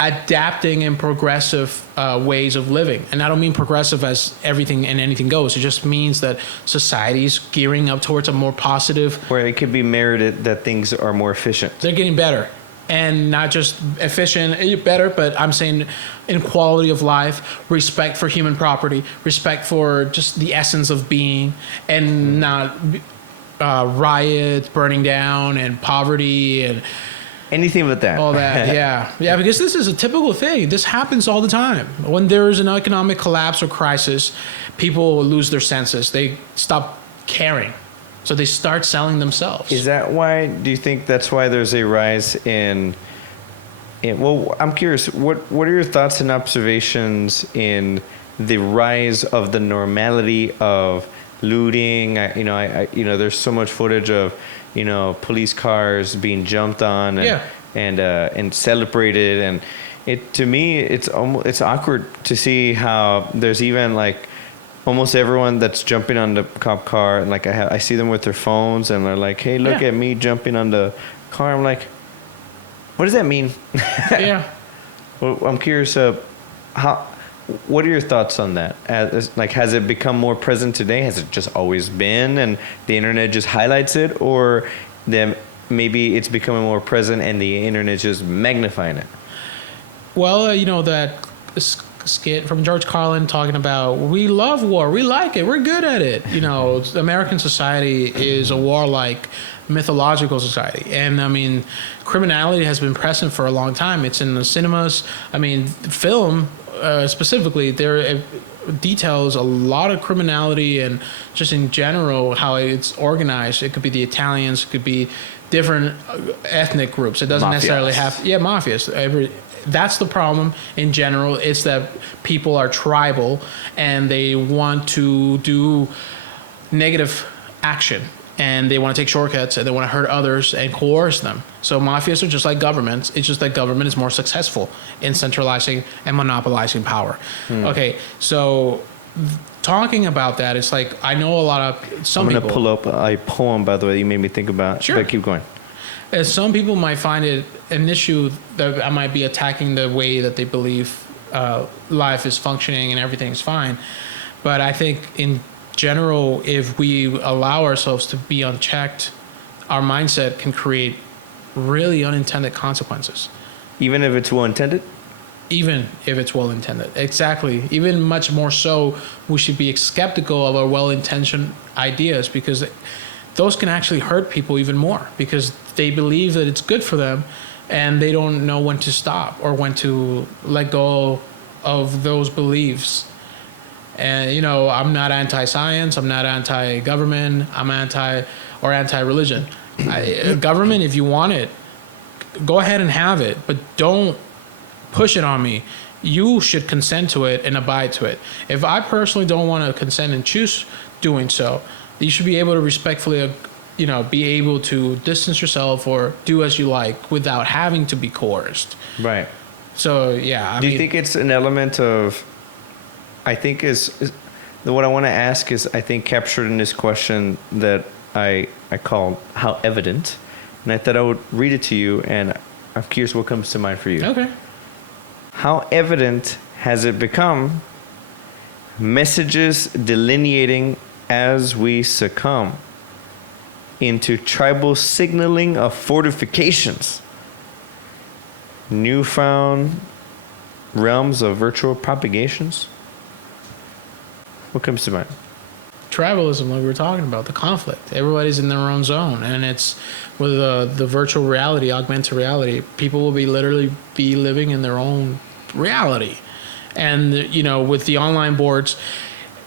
adapting and progressive ways of living. And I don't mean progressive as everything and anything goes. It just means that society's gearing up towards a more positive, where it could be merited that things are more efficient. They're getting better. And not just efficient, better, but I'm saying in quality of life, respect for human property, respect for just the essence of being, and not riots, burning down, and poverty, and anything but that. All that, yeah, because this is a typical thing. This happens all the time. When there is an economic collapse or crisis, people lose their senses. They stop caring. So they start selling themselves. Is that why? Do you think that's why there's a rise in well, I'm curious. What are your thoughts and observations in the rise of the normality of looting? I there's so much footage of police cars being jumped on and celebrated, and to me it's awkward to see how there's even like almost everyone that's jumping on the cop car, and like I see them with their phones, and they're like, "Hey, look at me jumping on the car." I'm like, "What does that mean?" Yeah. Well, I'm curious. What are your thoughts on that? Has it become more present today? Has it just always been, and the internet just highlights it, or then maybe it's becoming more present and the internet just magnifying it? Well, that skit from George Carlin talking about, we love war, we like it, we're good at it. American society is a warlike, mythological society, and I mean, criminality has been present for a long time. It's in the cinemas. I mean, film specifically, there details a lot of criminality, and just in general how it's organized. It could be the Italians, it could be different ethnic groups. It doesn't necessarily have mafias. That's the problem in general. It's that people are tribal and they want to do negative action, and they want to take shortcuts, and they want to hurt others and coerce them. So mafias are just like governments. It's just that government is more successful in centralizing and monopolizing power. Okay, so talking about that, it's like, I know a lot of some I'm people. going to pull up a poem, by the way, you made me think about. Sure. But keep going. Some people might find it an issue that I might be attacking the way that they believe life is functioning and everything's fine. But I think in general, if we allow ourselves to be unchecked, our mindset can create really unintended consequences. Even if it's well intended? Even if it's well intended. Exactly. Even much more so, we should be skeptical of our well-intentioned ideas, because those can actually hurt people even more, because they believe that it's good for them and they don't know when to stop or when to let go of those beliefs. And, I'm not anti-science, I'm not anti-government, I'm anti-religion. Government, if you want it, go ahead and have it, but don't push it on me. You should consent to it and abide to it. If I personally don't want to consent and choose doing so, you should be able to respectfully, be able to distance yourself or do as you like without having to be coerced. Right. So, yeah. Do you think it's an element of, I think what I want to ask is, I think captured in this question that I called how evident, and I thought I would read it to you, and I'm curious what comes to mind for you. Okay. How evident has it become, messages delineating as we succumb into tribal signaling of fortifications, newfound realms of virtual propagations? What comes to mind? tribalism, like we were talking about, the conflict. Everybody's in their own zone, and it's with the virtual reality, augmented reality. People will be literally be living in their own reality, and with the online boards,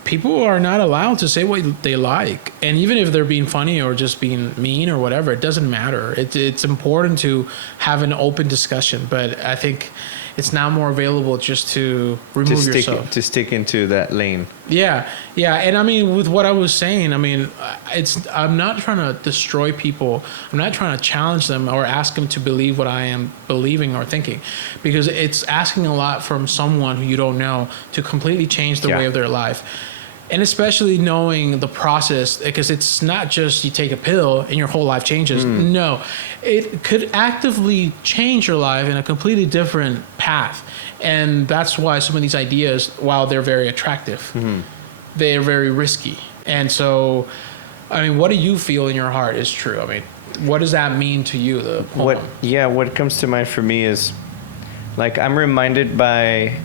people are not allowed to say what they like, and even if they're being funny or just being mean or whatever, it doesn't matter. It's important to have an open discussion, but I think it's now more available just to remove yourself. To stick into that lane. Yeah. And I mean, with what I was saying, I mean, I'm not trying to destroy people. I'm not trying to challenge them or ask them to believe what I am believing or thinking, because it's asking a lot from someone who you don't know to completely change the way of their life. And especially knowing the process, because it's not just you take a pill and your whole life changes. No, it could actively change your life in a completely different path. And that's why some of these ideas, while they're very attractive, they're very risky. And so, I mean, what do you feel in your heart is true? I mean, what does that mean to you, the poem? What comes to mind for me is, like, I'm reminded by,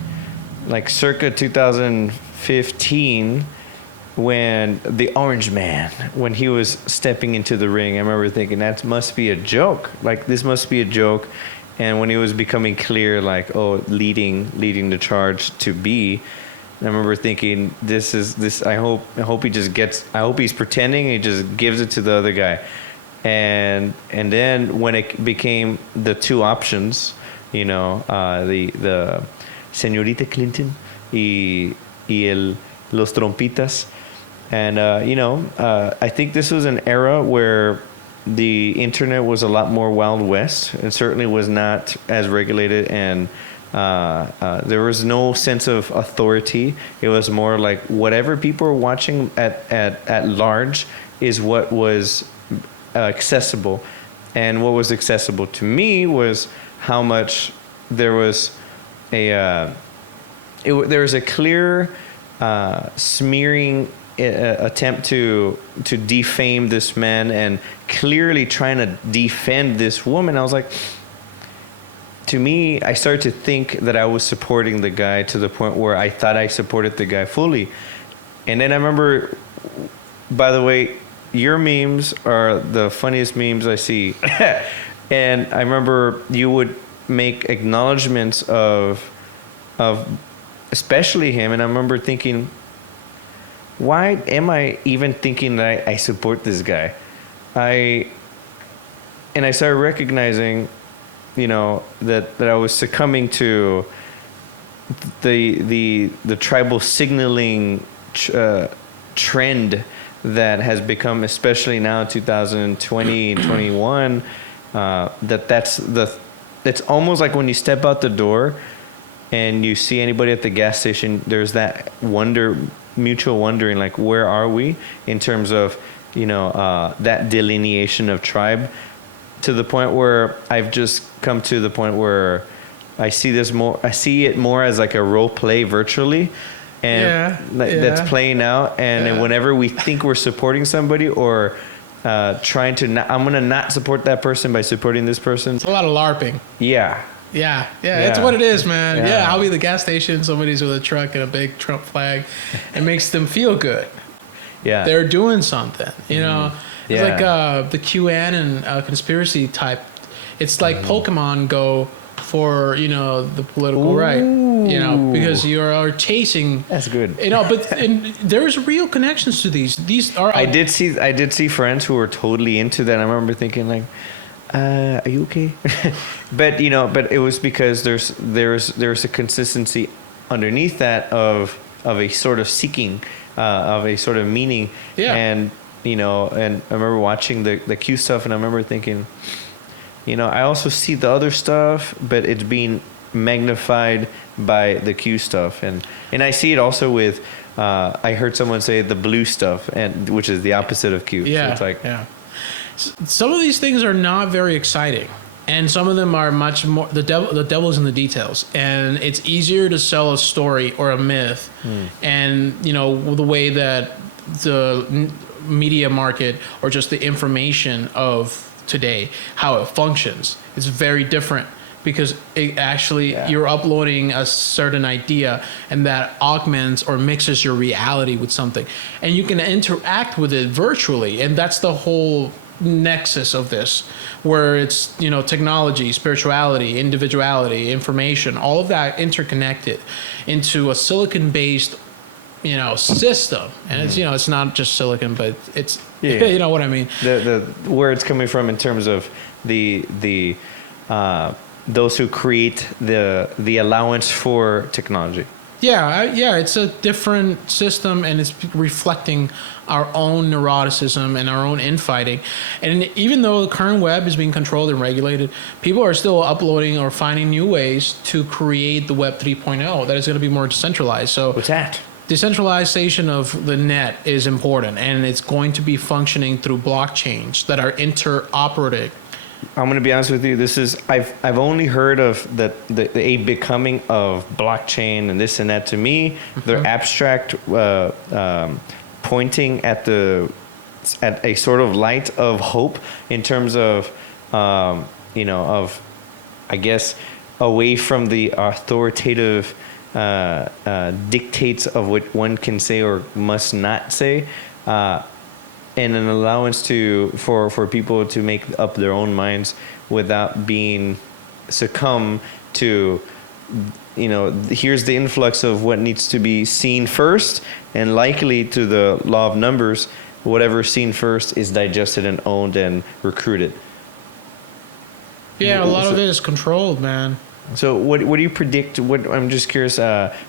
like, circa 2015, when the Orange Man, when he was stepping into the ring, I remember thinking that must be a joke. Like, this must be a joke. And when he was becoming clear, like, leading the charge to be, I remember thinking, this. I hope he just gets. I hope he's pretending. He just gives it to the other guy. And then when it became the two options, the Señorita Clinton y los trompitas. And, I think this was an era where the internet was a lot more Wild West. It certainly was not as regulated, and there was no sense of authority. It was more like whatever people were watching at large is what was accessible. And what was accessible to me was how much there was there was a clear smearing attempt to defame this man and clearly trying to defend this woman. I was like, to me, I started to think that I was supporting the guy to the point where I thought I supported the guy fully. And then I remember, by the way, your memes are the funniest memes I see. And I remember you would make acknowledgments of especially him, and I remember thinking, why am I even thinking that I support this guy? I started recognizing, that I was succumbing to the tribal signaling trend that has become, especially now 2020 and 21, it's almost like when you step out the door and you see anybody at the gas station, there's that mutual wondering, like, where are we in terms of, that delineation of tribe, to the point where I've just come to the point where I see it more as like a role play virtually, and that's playing out. And whenever we think we're supporting somebody or trying to, I'm going to not support that person by supporting this person. It's a lot of LARPing. Yeah. Yeah, that's what it is, man. Yeah, I'll be at the gas station, somebody's with a truck and a big Trump flag. It makes them feel good. Yeah. They're doing something, It's like the QAnon conspiracy type. It's like Pokemon Go for, the political right, because you are chasing. That's good. But there's real connections to these. These are. I did see friends who were totally into that. I remember thinking, like, are you okay? But it was because there's a consistency underneath that of a sort of seeking, of a sort of meaning. Yeah. And and I remember watching the Q stuff, and I remember thinking, I also see the other stuff, but it's being magnified by the Q stuff, and I see it also with I heard someone say the blue stuff, and which is the opposite of Q. Yeah. So it's like, some of these things are not very exciting, and some of them are much more. The devil's in the details, and it's easier to sell a story or a myth, and the way that the media market or just the information of today, how it functions, is very different because it actually you're uploading a certain idea, and that augments or mixes your reality with something, and you can interact with it virtually, and that's the whole nexus of this, where it's technology, spirituality, individuality, information, all of that interconnected into a silicon based system. And it's it's not just silicon, but it's you know what I mean. The where it's coming from in terms of the those who create the allowance for technology. It's a different system, and it's reflecting our own neuroticism and our own infighting. And even though the current web is being controlled and regulated, people are still uploading or finding new ways to create the web 3.0 that is going to be more decentralized. So what's that? Decentralization of the net is important, and it's going to be functioning through blockchains that are interoperative. I'm going to be honest with you. This is I've only heard of a becoming of blockchain and this and that. To me, they're abstract, pointing at a sort of light of hope in terms of of I guess away from the authoritative dictates of what one can say or must not say. And an allowance for people to make up their own minds without being succumb to, here's the influx of what needs to be seen first, and likely to the law of numbers, whatever's seen first is digested and owned and recruited. Yeah, a lot of it is controlled, man. So what do you predict? I'm just curious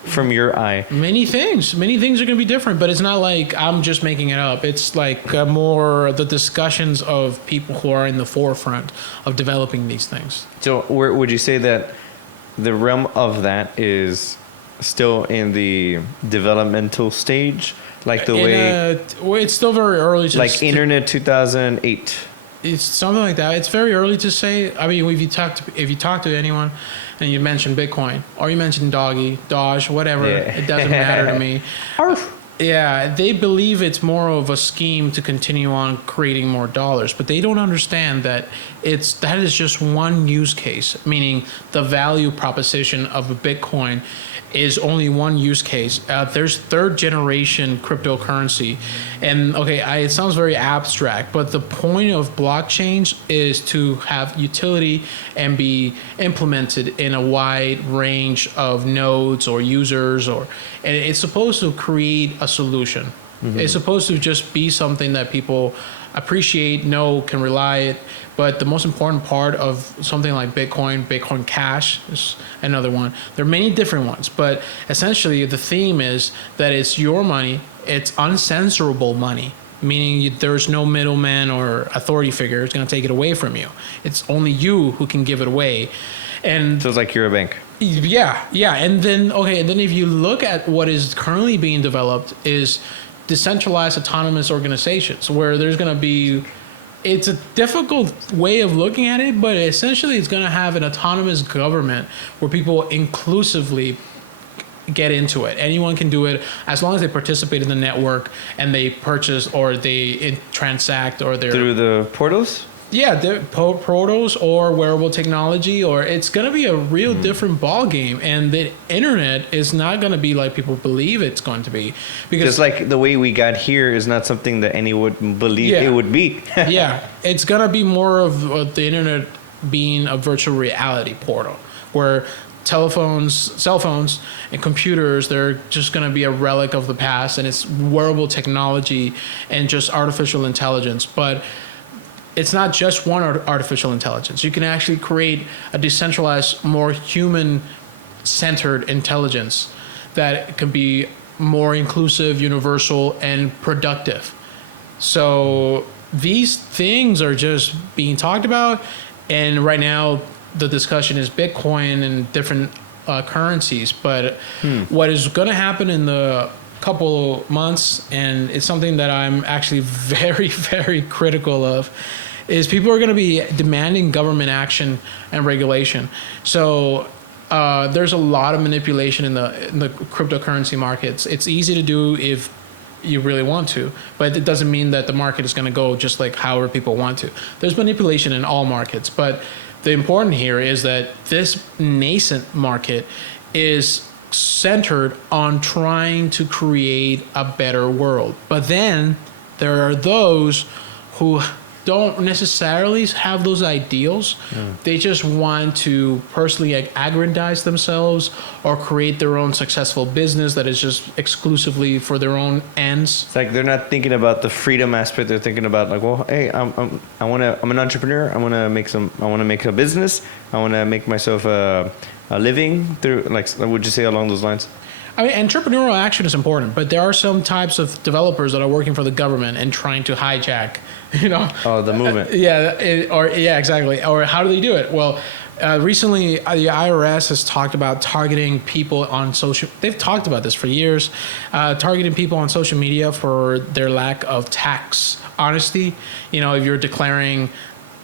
from your eye. Many things are going to be different, but it's not like I'm just making it up. It's like more the discussions of people who are in the forefront of developing these things. So where would you say that the realm of that is still in the developmental stage? Like the way it's still very early to like Internet 2008. It's something like that. It's very early to say. I mean, if you talk to anyone and you mention Bitcoin or you mention Doge, whatever, it doesn't matter to me. Yeah, they believe it's more of a scheme to continue on creating more dollars, but they don't understand that that is just one use case, meaning the value proposition of a Bitcoin is only one use case. There's third generation cryptocurrency, and it sounds very abstract, but the point of blockchains is to have utility and be implemented in a wide range of nodes or users, and it's supposed to create a solution. Mm-hmm. It's supposed to just be something that people appreciate, know, can rely it. But the most important part of something like Bitcoin Cash is another one. There are many different ones, but essentially the theme is that it's your money, it's uncensorable money, meaning there's no middleman or authority figure who's going to take it away from you. It's only you who can give it away. And so it's like you're a bank. Yeah. And then if you look at what is currently being developed is decentralized autonomous organizations, where there's going to be, it's a difficult way of looking at it, but essentially it's going to have an autonomous government where people inclusively get into it. Anyone can do it as long as they participate in the network and they purchase or they transact or they're through the portals. Yeah, the portals or wearable technology, or it's going to be a real different ball game, and the internet is not going to be like people believe it's going to be. Because just like the way we got here is not something that anyone would believe it would be. Yeah, it's going to be more of the internet being a virtual reality portal where cell phones and computers, they're just going to be a relic of the past, and it's wearable technology and just artificial intelligence. But it's not just one artificial intelligence. You can actually create a decentralized, more human-centered intelligence that can be more inclusive, universal, and productive. So these things are just being talked about, and right now the discussion is Bitcoin and different currencies. But what is going to happen in the couple months, and it's something that I'm actually very, very critical of, is people are going to be demanding government action and regulation. So there's a lot of manipulation in the cryptocurrency markets. It's easy to do if you really want to, but it doesn't mean that the market is going to go just like however people want to. There's manipulation in all markets, but the important here is that this nascent market is centered on trying to create a better world. But then there are those who don't necessarily have those ideals. They just want to personally aggrandize themselves or create their own successful business that is just exclusively for their own ends. It's like they're not thinking about the freedom aspect. They're thinking about like, well, hey, I'm an entrepreneur. I want to make a business. I want to make myself a living through, like, would you say along those lines? I mean, entrepreneurial action is important, but there are some types of developers that are working for the government and trying to hijack, Oh, the movement. Exactly. Or how do they do it? Well, recently the IRS has talked about targeting people on social. They've talked about this for years, targeting people on social media for their lack of tax honesty. If you're declaring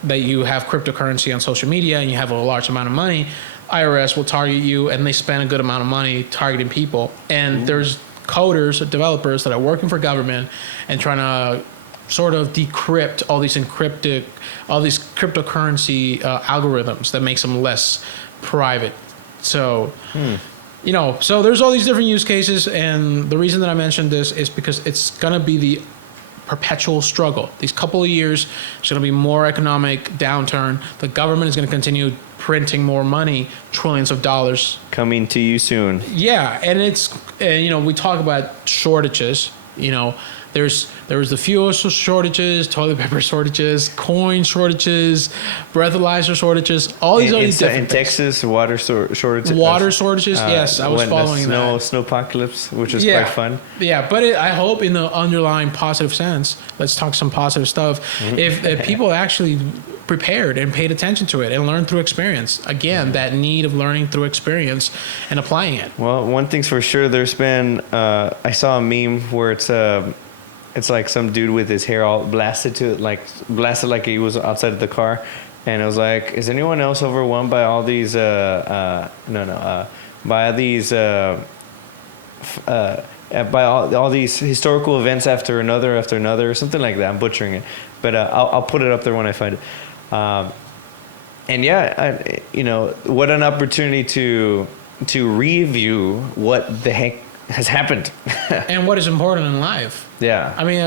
that you have cryptocurrency on social media and you have a large amount of money, IRS will target you, and they spend a good amount of money targeting people. And there's coders, developers that are working for government and trying to sort of decrypt all these cryptocurrency algorithms that makes them less private. So, so there's all these different use cases, and the reason that I mentioned this is because it's gonna be the perpetual struggle. These couple of years, there's going to be more economic downturn. The government is going to continue printing more money, trillions of dollars. Coming to you soon. Yeah, and we talk about shortages. There was the fuel shortages, toilet paper shortages, coin shortages, breathalyzer shortages, all these other different in things. Texas, water shortages. Water shortages, yes, I was following that. Snowpocalypse, which was quite fun. Yeah, but I hope in the underlying positive sense, let's talk some positive stuff. If people actually prepared and paid attention to it and learned through experience, again, that need of learning through experience and applying it. Well, one thing's for sure, there's been, I saw a meme where it's like some dude with his hair all blasted like he was outside of the car, and it was like, is anyone else overwhelmed by all these by all these historical events after another or something like that? I'm butchering it, but I'll put it up there when I find it. What an opportunity to review what the heck has happened and what is important in life. Yeah. I mean,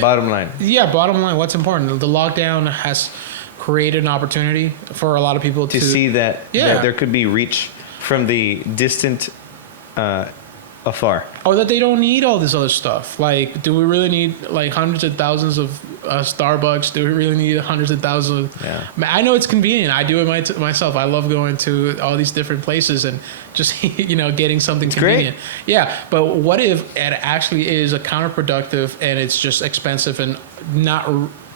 bottom line. Yeah, bottom line. What's important? The lockdown has created an opportunity for a lot of people to see that there could be reach from the distant afar. Or that they don't need all this other stuff. Like, do we really need like hundreds of thousands of Starbucks? Do we really need hundreds of thousands? I know it's convenient. I do it myself. I love going to all these different places and just getting something convenient. Great. Yeah, but what if it actually is a counterproductive and it's just expensive and not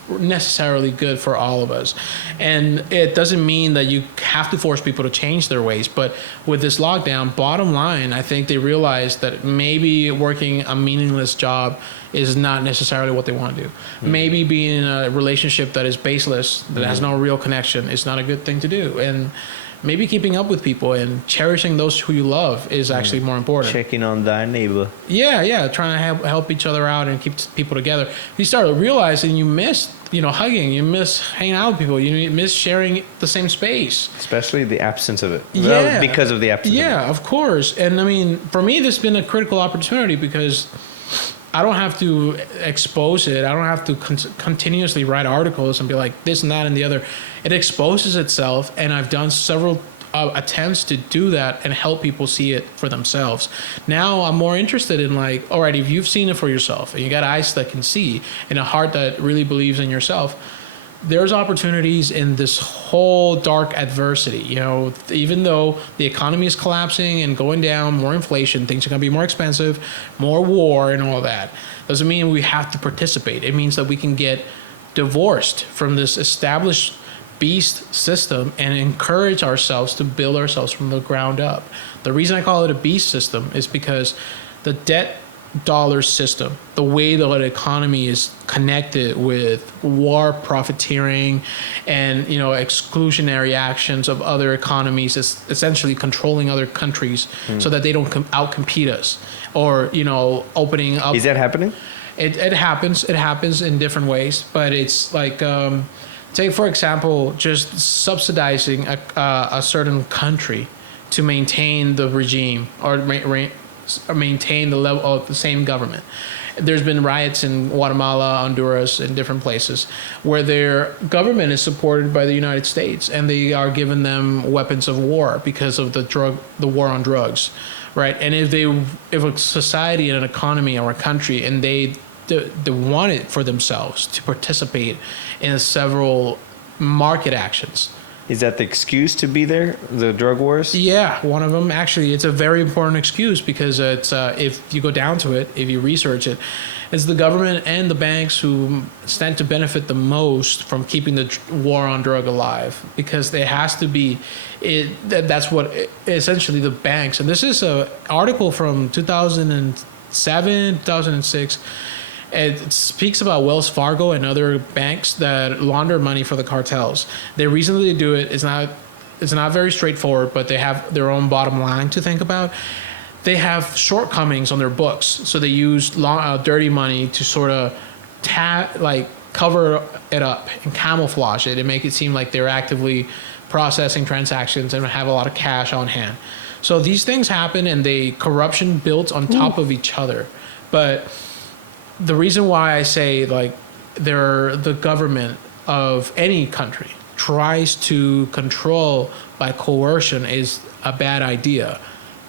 necessarily good for all of us? And it doesn't mean that you have to force people to change their ways, but with this lockdown, bottom line, I think they realized that maybe working a meaningless job is not necessarily what they want to do. Maybe being in a relationship that is baseless, that has no real connection, is not a good thing to do. And maybe keeping up with people and cherishing those who you love is actually more important. Checking on thy neighbor. Yeah, trying to help each other out and keep people together. You start realizing you miss, hugging, you miss hanging out with people, you miss sharing the same space. Especially the absence of it. Yeah. Well, because of the absence of it. Yeah, of course. And I mean, for me, this has been a critical opportunity because I don't have to expose it. I don't have to continuously write articles and be like this and that and the other. It exposes itself, and I've done several attempts to do that and help people see it for themselves. Now I'm more interested in like, all right, if you've seen it for yourself and you got eyes that can see and a heart that really believes in yourself, there's opportunities in this whole dark adversity. Even though the economy is collapsing and going down, more inflation, things are going to be more expensive, more war and all that, doesn't mean we have to participate. It means that we can get divorced from this established beast system and encourage ourselves to build ourselves from the ground up. The reason I call it a beast system is because the debt dollar system, the way the economy is connected with war profiteering and exclusionary actions of other economies, is essentially controlling other countries so that they don't outcompete us, or opening up. Is that happening? It happens in different ways, but it's like Take, for example, just subsidizing a certain country to maintain the regime or maintain the level of the same government. There's been riots in Guatemala, Honduras, and different places where their government is supported by the United States, and they are giving them weapons of war because of the war on drugs, right? And if a society and an economy or a country and they want it for themselves to participate in several market actions. Is that the excuse to be there, the drug wars? Yeah, one of them. Actually, it's a very important excuse because it's if you go down to it, if you research it, it's the government and the banks who stand to benefit the most from keeping the war on drug alive, because there has to be that's what essentially the banks, and this is an article from 2007, 2006. It speaks about Wells Fargo and other banks that launder money for the cartels. The reason that they do it is not very straightforward, but they have their own bottom line to think about. They have shortcomings on their books, so they use dirty money to sort of cover it up and camouflage it and make it seem like they're actively processing transactions and have a lot of cash on hand. So these things happen, and corruption builds on top of each other. But the reason why I say the government of any country tries to control by coercion is a bad idea.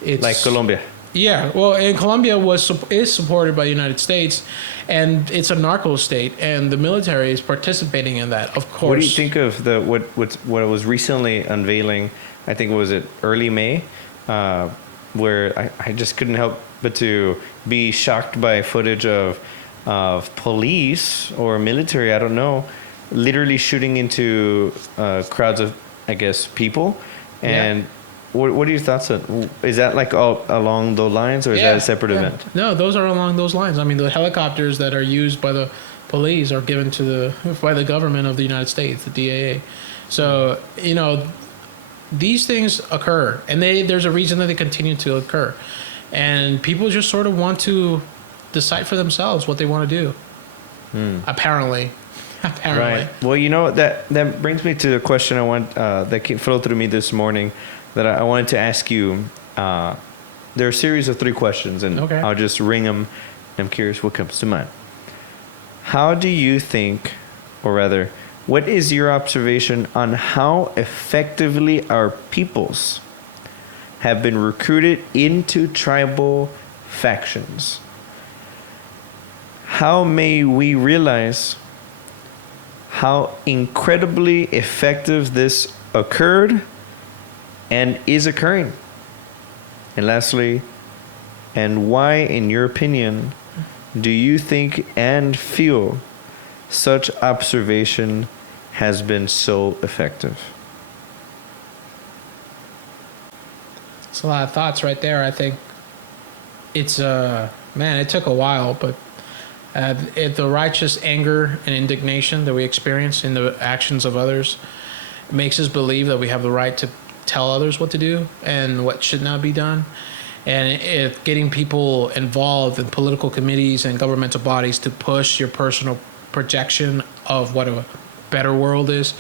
It's like Colombia. Yeah, well, and Colombia is supported by the United States, and it's a narco state, and the military is participating in that, of course. What do you think of what was recently unveiling? I think it was early May, where I just couldn't help but to be shocked by footage of police or military, I don't know, literally shooting into crowds of, I guess, people. And what are your thoughts on? Is that all along those lines, or is that a separate event? No, those are along those lines. I mean, the helicopters that are used by the police are given by the government of the United States, the DAA. So, these things occur, and there's a reason that they continue to occur. And people just sort of want to decide for themselves what they want to do. Apparently. Right. Well, that brings me to a question I want that flowed through me this morning that I wanted to ask you. There are a series of 3 questions, and I'll just ring them. I'm curious what comes to mind. How do you think, or rather, what is your observation on how effectively our peoples have been recruited into tribal factions? How may we realize how incredibly effective this occurred and is occurring? And lastly, and why, in your opinion, do you think and feel such observation has been so effective? It's a lot of thoughts right there. I think it's it took a while, but the righteous anger and indignation that we experience in the actions of others makes us believe that we have the right to tell others what to do and what should not be done. And getting people involved in political committees and governmental bodies to push your personal projection of what a better world is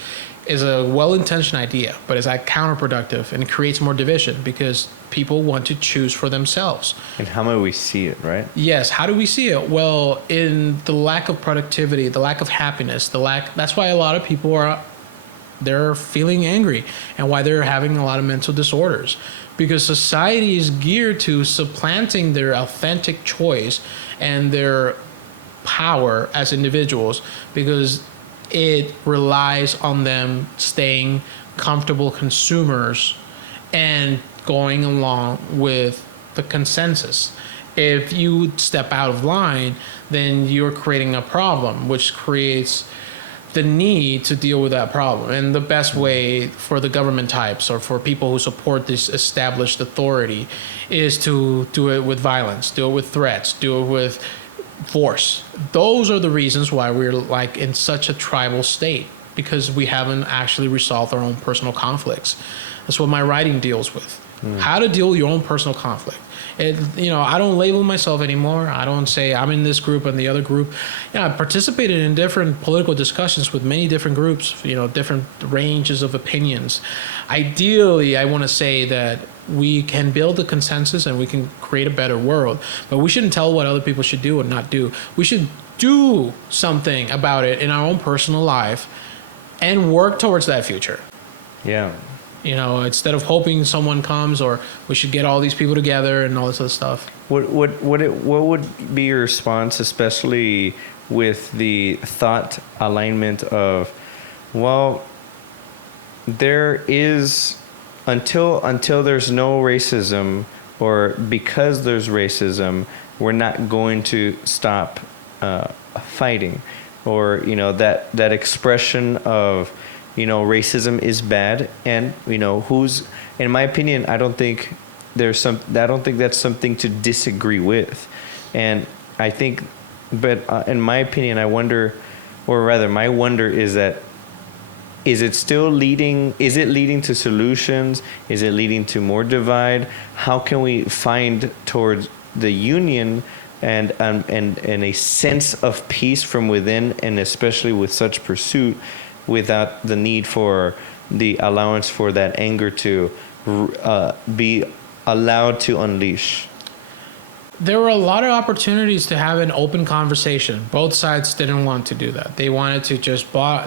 a well-intentioned idea, but it's counterproductive, and it creates more division because people want to choose for themselves. And how may we see it, right? Yes, how do we see it? Well, in the lack of productivity, the lack of happiness, that's why a lot of people they're feeling angry, and why they're having a lot of mental disorders, because society is geared to supplanting their authentic choice and their power as individuals, because it relies on them staying comfortable consumers and going along with the consensus. If you step out of line, then you're creating a problem, which creates the need to deal with that problem. And the best way for the government types or for people who support this established authority is to do it with violence, do it with threats, do it with force. Those are the reasons why we're in such a tribal state, because we haven't actually resolved our own personal conflicts. That's what my writing deals with. How to deal with your own personal conflict. I don't label myself anymore. I don't say I'm in this group and the other group. I've participated in different political discussions with many different groups, different ranges of opinions. Ideally, I want to say that we can build a consensus and we can create a better world, but we shouldn't tell what other people should do and not do. We should do something about it in our own personal life and work towards that future. Yeah. Instead of hoping someone comes, or we should get all these people together and all this other stuff. What would be your response, especially with the thought alignment of, well, there is until there's no racism, or because there's racism, we're not going to stop fighting, or that expression of racism is bad, and who's, in my opinion, I don't think that's something to disagree with, and I think, but in my opinion, I wonder, or rather, my wonder is that, is it leading to solutions? Is it leading to more divide? How can we find towards the union and a sense of peace from within, and especially with such pursuit, without the need for the allowance for that anger to be allowed to unleash? There were a lot of opportunities to have an open conversation. Both sides didn't want to do that. They wanted to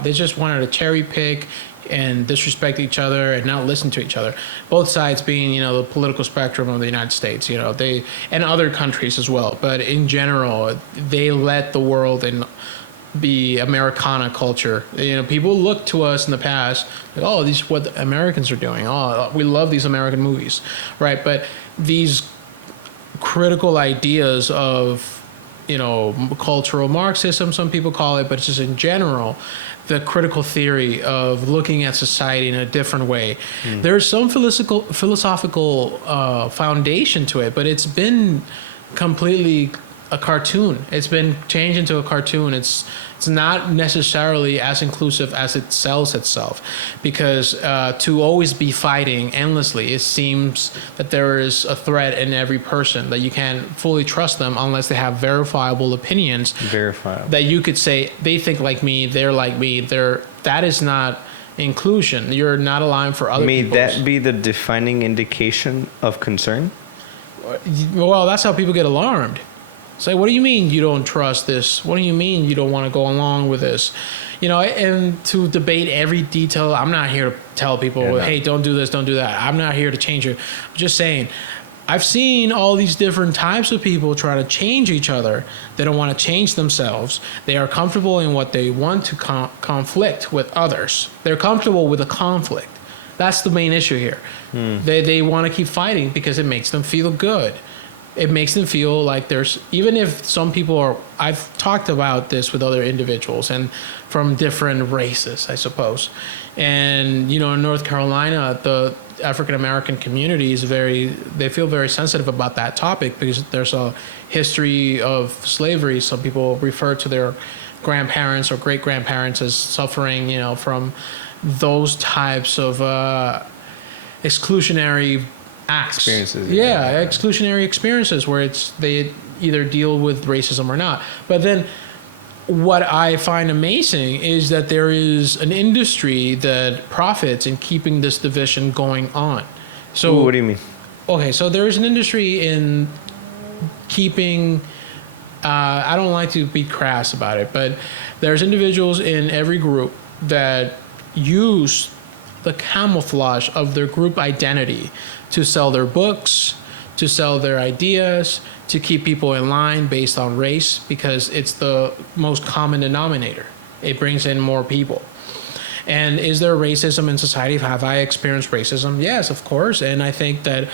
they just wanted to cherry pick and disrespect each other and not listen to each other. Both sides being, the political spectrum of the United States, they, and other countries as well. But in general, they let the world and be Americana culture. People look to us in the past, like, oh, this is what the Americans are doing. Oh, we love these American movies, right? But these critical ideas of, cultural Marxism, some people call it, but it's just in general, the critical theory of looking at society in a different way. There's some philosophical foundation to it, but it's been completely a cartoon. It's been changed into a cartoon. It's not necessarily as inclusive as it sells itself, because to always be fighting endlessly, it seems that there is a threat in every person, that you can't fully trust them unless they have verifiable opinions. That you could say, they think like me, they're like me. That is not inclusion. You're not allowing for other people. May that be the defining indication of concern? Well, that's how people get alarmed. Say, what do you mean you don't trust this? What do you mean you don't want to go along with this? And to debate every detail. I'm not here to tell people, hey, don't do this, don't do that. I'm not here to change it. I'm just saying, I've seen all these different types of people try to change each other. They don't want to change themselves. They are comfortable in what they want to conflict with others. They're comfortable with the conflict. That's the main issue here. They want to keep fighting because it makes them feel good. It makes them feel like even if some people are, I've talked about this with other individuals and from different races, I suppose. And, in North Carolina, the African American community is they feel very sensitive about that topic because there's a history of slavery. Some people refer to their grandparents or great grandparents as suffering, from those types of exclusionary acts. Experiences. Exclusionary experiences where they either deal with racism or not. But then what I find amazing is that there is an industry that profits in keeping this division going on. So what do you mean? Okay, so there is an industry in keeping, I don't like to be crass about it, but there's individuals in every group that use the camouflage of their group identity to sell their books, to sell their ideas, to keep people in line based on race, because it's the most common denominator. It brings in more people. And is there racism in society? Have I experienced racism? Yes, of course. And I think that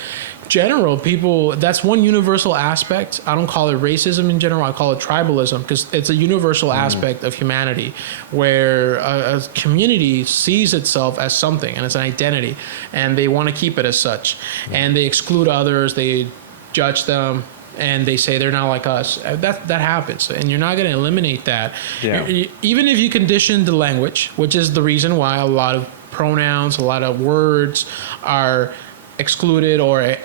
general people, that's one universal aspect. I don't call it racism in general. I call it tribalism, because it's a universal aspect of humanity where a community sees itself as something and it's an identity, and they want to keep it as such. And they exclude others, they judge them, and they say they're not like us. That happens, and you're not going to eliminate that. Even if you condition the language, which is the reason why a lot of pronouns, a lot of words are excluded or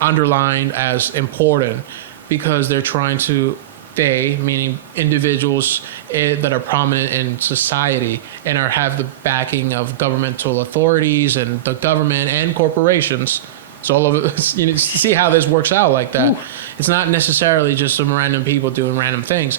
underlined as important because they're trying to, meaning individuals that are prominent in society and have the backing of governmental authorities and the government and corporations. So all of it, you see how this works out like that. Ooh. It's not necessarily just some random people doing random things.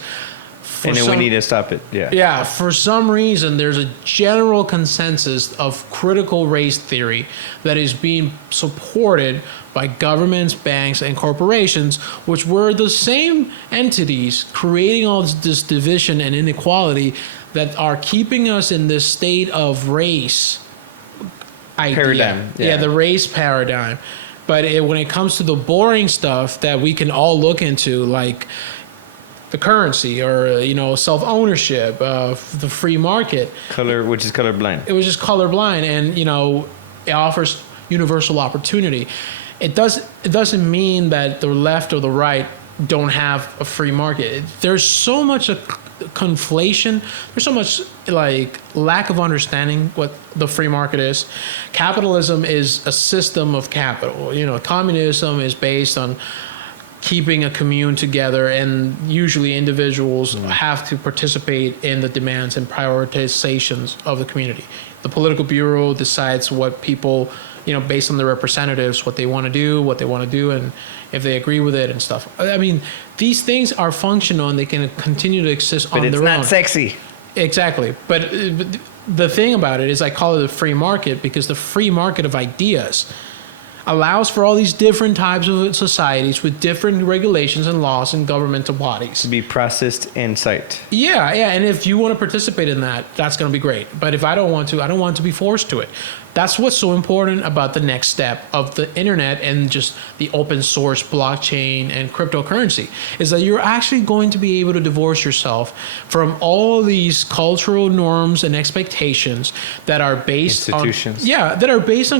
And then we need to stop it. Yeah. Yeah. For some reason, there's a general consensus of critical race theory that is being supported by governments, banks, and corporations, which were the same entities creating all this division and inequality that are keeping us in this state of race idea. Paradigm. Yeah, the race paradigm. But when it comes to the boring stuff that we can all look into, like the currency or, self-ownership, the free market. Which is colorblind. It was just colorblind, and, it offers universal opportunity. It doesn't mean that the left or the right don't have a free market. There's so much conflation. There's so much lack of understanding what the free market is. Capitalism is a system of capital. Communism is based on keeping a commune together, and usually individuals have to participate in the demands and prioritizations of the community. The political bureau decides what people, based on their representatives, what they want to do, and if they agree with it and stuff. I mean, these things are functional and they can continue to exist on their own. But it's not sexy. Exactly. But the thing about it is I call it a free market because the free market of ideas allows for all these different types of societies with different regulations and laws and governmental bodies to be processed in sight. Yeah. And if you want to participate in that, that's going to be great. But if I don't want to be forced to it. That's what's so important about the next step of the internet and just the open source blockchain and cryptocurrency is that you're actually going to be able to divorce yourself from all these cultural norms and expectations that are based on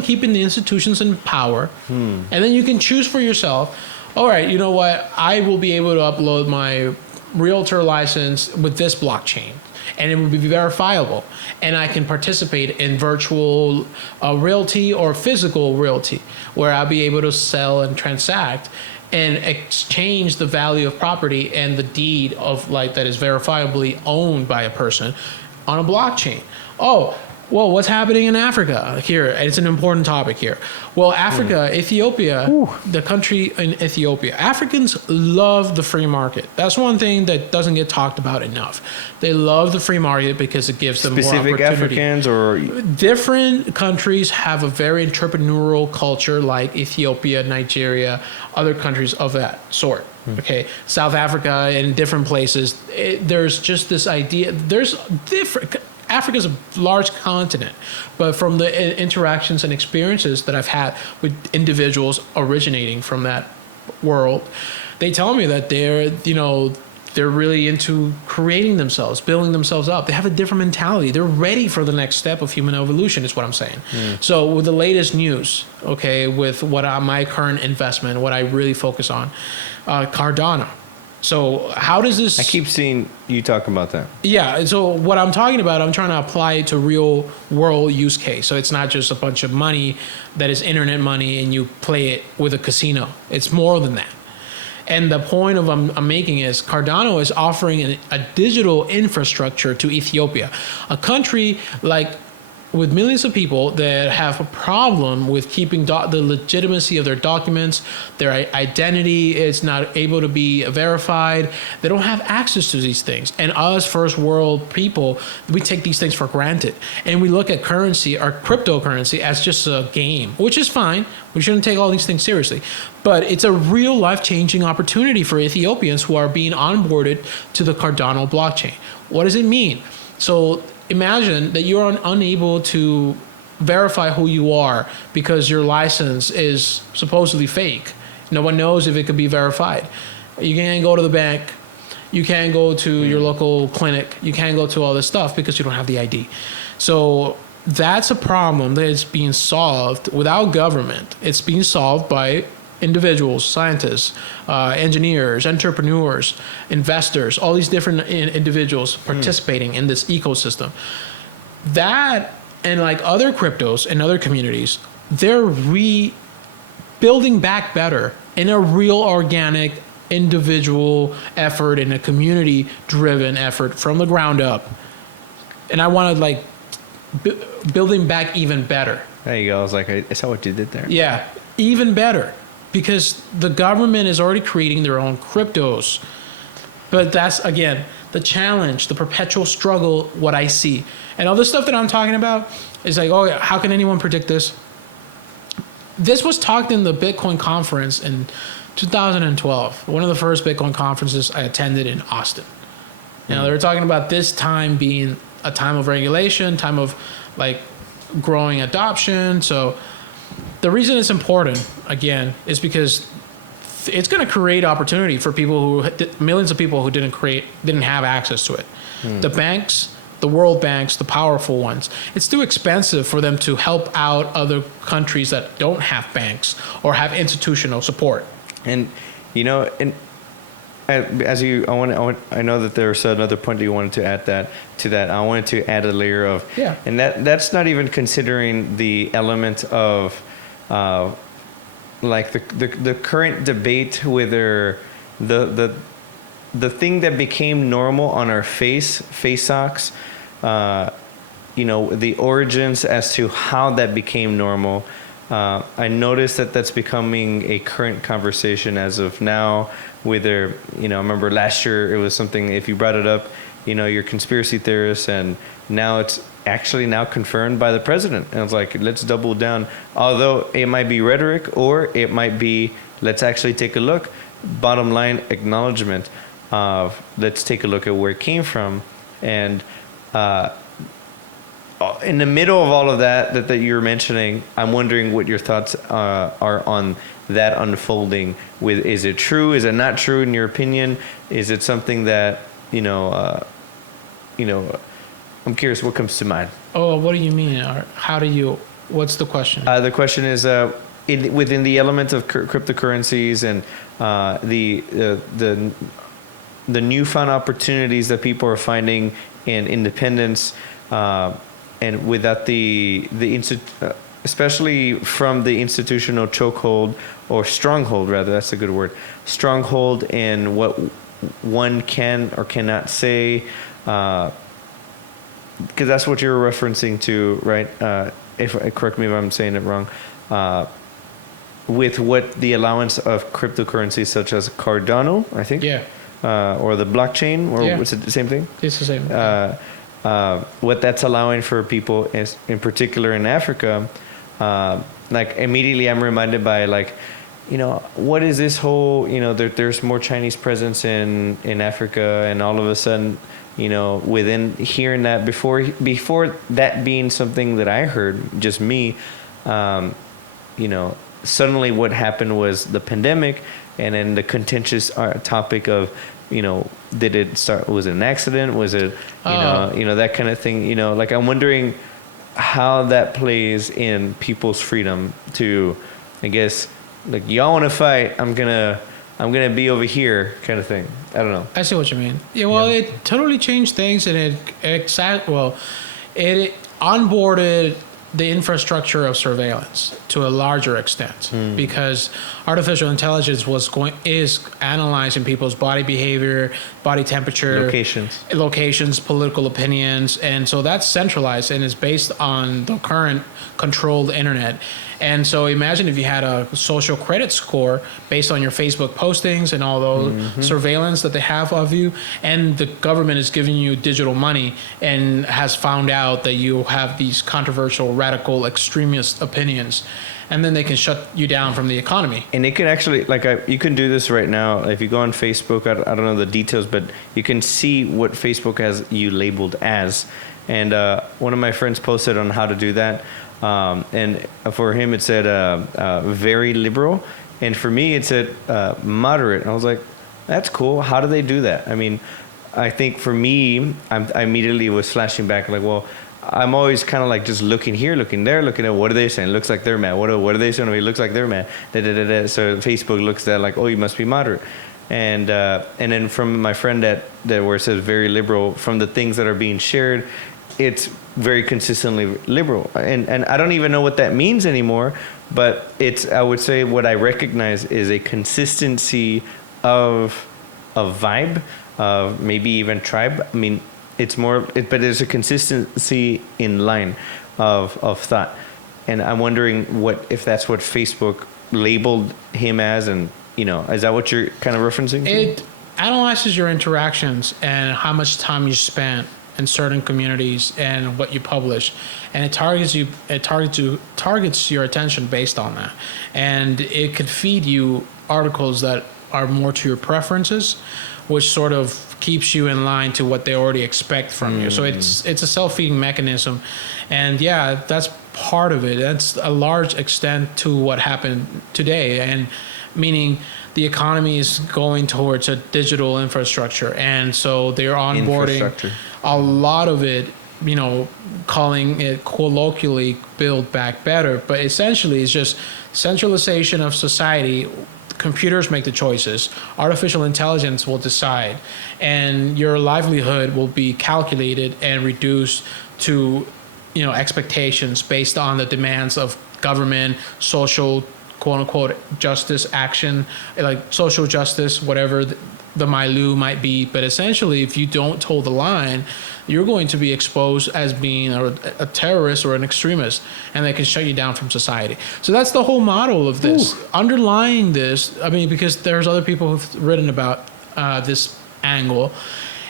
keeping the institutions in power. And then you can choose for yourself, all right, you know what? I will be able to upload my realtor license with this blockchain, and it will be verifiable, and I can participate in virtual realty or physical realty, where I'll be able to sell and transact and exchange the value of property and the deed of that is verifiably owned by a person on a blockchain. Oh, well, what's happening in Africa here? It's an important topic here. Well, Africa, Ethiopia, the country in Ethiopia, Africans love the free market. That's one thing that doesn't get talked about enough. They love the free market because it gives them more opportunity. Africans or different countries have a very entrepreneurial culture, like Ethiopia, Nigeria, other countries of that sort. Okay, South Africa and different places. There's just this idea. There's different. Africa is a large continent, but from the interactions and experiences that I've had with individuals originating from that world, they tell me that they're really into creating themselves, building themselves up. They have a different mentality. They're ready for the next step of human evolution, is what I'm saying. So with the latest news, okay, with my current investment, what I really focus on, Cardano. So how does this... I keep seeing you talk about that. Yeah, so what I'm talking about, I'm trying to apply it to real world use case. So it's not just a bunch of money that is internet money and you play it with a casino. It's more than that. And the point of I'm making is Cardano is offering a digital infrastructure to Ethiopia, a country with millions of people that have a problem with keeping the legitimacy of their documents. Their identity is not able to be verified. They don't have access to these things. And us first world people, we take these things for granted. And we look at currency or cryptocurrency as just a game, which is fine. We shouldn't take all these things seriously. But it's a real life-changing opportunity for Ethiopians who are being onboarded to the Cardano blockchain. What does it mean? So imagine that you're unable to verify who you are because your license is supposedly fake. No one knows if it could be verified. You can't go to the bank. You can't go to your local clinic. You can't go to all this stuff because you don't have the ID. So that's a problem that is being solved without government. It's being solved by individuals, scientists, engineers, entrepreneurs, investors, all these different individuals participating in this ecosystem. That and other cryptos and other communities, they're building back better in a real organic individual effort and a community driven effort from the ground up. And I wanted like building back even better. There you go. I was like, I saw what you did there. Yeah, even better, because the government is already creating their own cryptos. But that's, again, the challenge, the perpetual struggle, what I see. And all this stuff that I'm talking about is like, oh, how can anyone predict this? This was talked in the Bitcoin conference in 2012, one of the first Bitcoin conferences I attended in Austin. Now, they were talking about this time being a time of regulation, time of like growing adoption. So the reason it's important, again, is because it's going to create opportunity for people millions of people who didn't have access to it. The banks, the world banks, the powerful ones, it's too expensive for them to help out other countries that don't have banks or have institutional support. And, you know, I know that there's another point that you wanted to add to that. I wanted to add a layer of, and that's not even considering the element of, like the current debate whether the thing that became normal on our face socks, you know, the origins as to how that became normal. I noticed that that's becoming a current conversation as of now. Whether, you know, I remember last year it was something, if you brought it up, you know, you're conspiracy theorists, and now it's actually now confirmed by the president. And it's like, let's double down. Although it might be rhetoric, or it might be, let's actually take a look. Bottom line acknowledgement of, let's take a look at where it came from. And in the middle of all of that you're mentioning, I'm wondering what your thoughts are on that unfolding. With, is it true? Is it not true in your opinion? Is it something that, you know, I'm curious what comes to mind. Oh, what do you mean? What's the question? The question is, within the element of cryptocurrencies and the newfound opportunities that people are finding in independence, and without especially from the institutional chokehold, or stronghold rather, that's a good word, stronghold in what one can or cannot say, because that's what you're referencing to, right? Correct me if I'm saying it wrong. With what the allowance of cryptocurrencies such as Cardano, I think, or the blockchain, or what's it, the same thing? It's the same. What that's allowing for people, is, in particular in Africa, like immediately I'm reminded by, like, you know, what is this whole, you know, there's more Chinese presence in Africa, and all of a sudden, you know, within hearing that before that being something that I heard, just me, you know, suddenly what happened was the pandemic, and then the contentious topic of, you know, did it start, was it an accident? Was it, you know, that kind of thing, you know, like I'm wondering how that plays in people's freedom to, I guess, like, y'all want to fight, I'm gonna be over here, kind of thing. I don't know. I see what you mean. Yeah, well, it totally changed things, and it onboarded the infrastructure of surveillance to a larger extent, because artificial intelligence is analyzing people's body behavior, body temperature, locations, political opinions, and so that's centralized and is based on the current controlled internet. And so imagine if you had a social credit score based on your Facebook postings and all those surveillance that they have of you, and the government is giving you digital money and has found out that you have these controversial, radical, extremist opinions, and then they can shut you down from the economy. And it can actually, like, you can do this right now. If you go on Facebook, I don't know the details, but you can see what Facebook has you labeled as. And one of my friends posted on how to do that. And for him, it said very liberal. And for me, it said moderate. And I was like, that's cool. How do they do that? I mean, I think for me, I immediately was flashing back like, well, I'm always kind of like just looking here, looking there, looking at what are they saying? It looks like they're mad. What are they saying? It looks like they're mad. So Facebook looks at like, oh, you must be moderate. And then from my friend that where it says very liberal, from the things that are being shared, it's very consistently liberal, and I don't even know what that means anymore. But I would say what I recognize is a consistency of vibe, maybe even tribe. I mean, it's more, but there's a consistency in line of thought, and I'm wondering if that's what Facebook labeled him as, and is that what you're kind of referencing to? It analyzes your interactions and how much time you spent in certain communities and what you publish, and it targets your attention based on that, and it could feed you articles that are more to your preferences, which sort of keeps you in line to what they already expect from you. So it's a self-feeding mechanism, and yeah, that's part of it. That's a large extent to what happened today, and meaning the economy is going towards a digital infrastructure, and so they're onboarding a lot of it, calling it colloquially Build Back Better, but essentially it's just centralization of society. Computers make the choices, artificial intelligence will decide, and your livelihood will be calculated and reduced to expectations based on the demands of government, social quote unquote justice action, like social justice, whatever the milieu might be. But essentially, if you don't toe the line, you're going to be exposed as being a terrorist or an extremist, and they can shut you down from society. So that's the whole model of this. Underlying this, I mean, because there's other people who've written about this angle,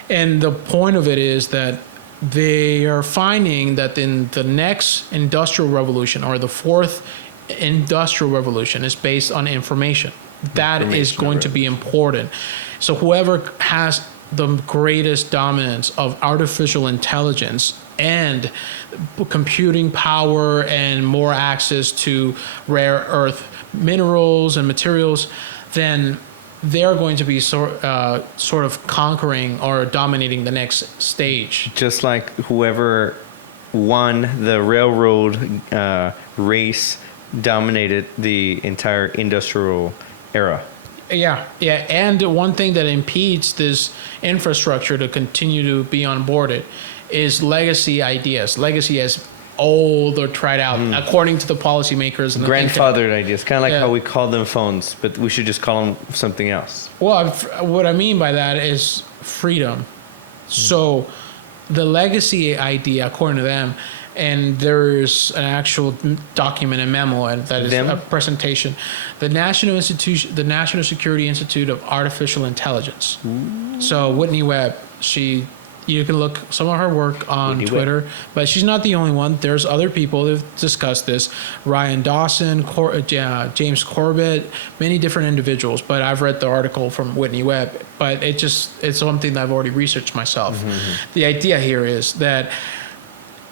and the point of it is that they are finding that in the next industrial revolution, or the fourth industrial revolution, is based on information. That is going to be important. So whoever has the greatest dominance of artificial intelligence and computing power and more access to rare earth minerals and materials, then they're going to be sort of conquering or dominating the next stage. Just like whoever won the railroad race dominated the entire industrial era. Yeah. And one thing that impedes this infrastructure to continue to be onboarded is legacy ideas. Legacy as old or tried out, according to the policymakers. And grandfathered ideas, kind of like how we call them phones, but we should just call them something else. Well, what I mean by that is freedom. So the legacy idea, according to them, and there's an actual document, a memo, and that is a presentation. The National Security Institute of Artificial Intelligence. Ooh. So Whitney Webb, you can look some of her work on Twitter, but she's not the only one. There's other people that have discussed this. Ryan Dawson, James Corbett, many different individuals. But I've read the article from Whitney Webb. But it's something that I've already researched myself. Mm-hmm. The idea here is that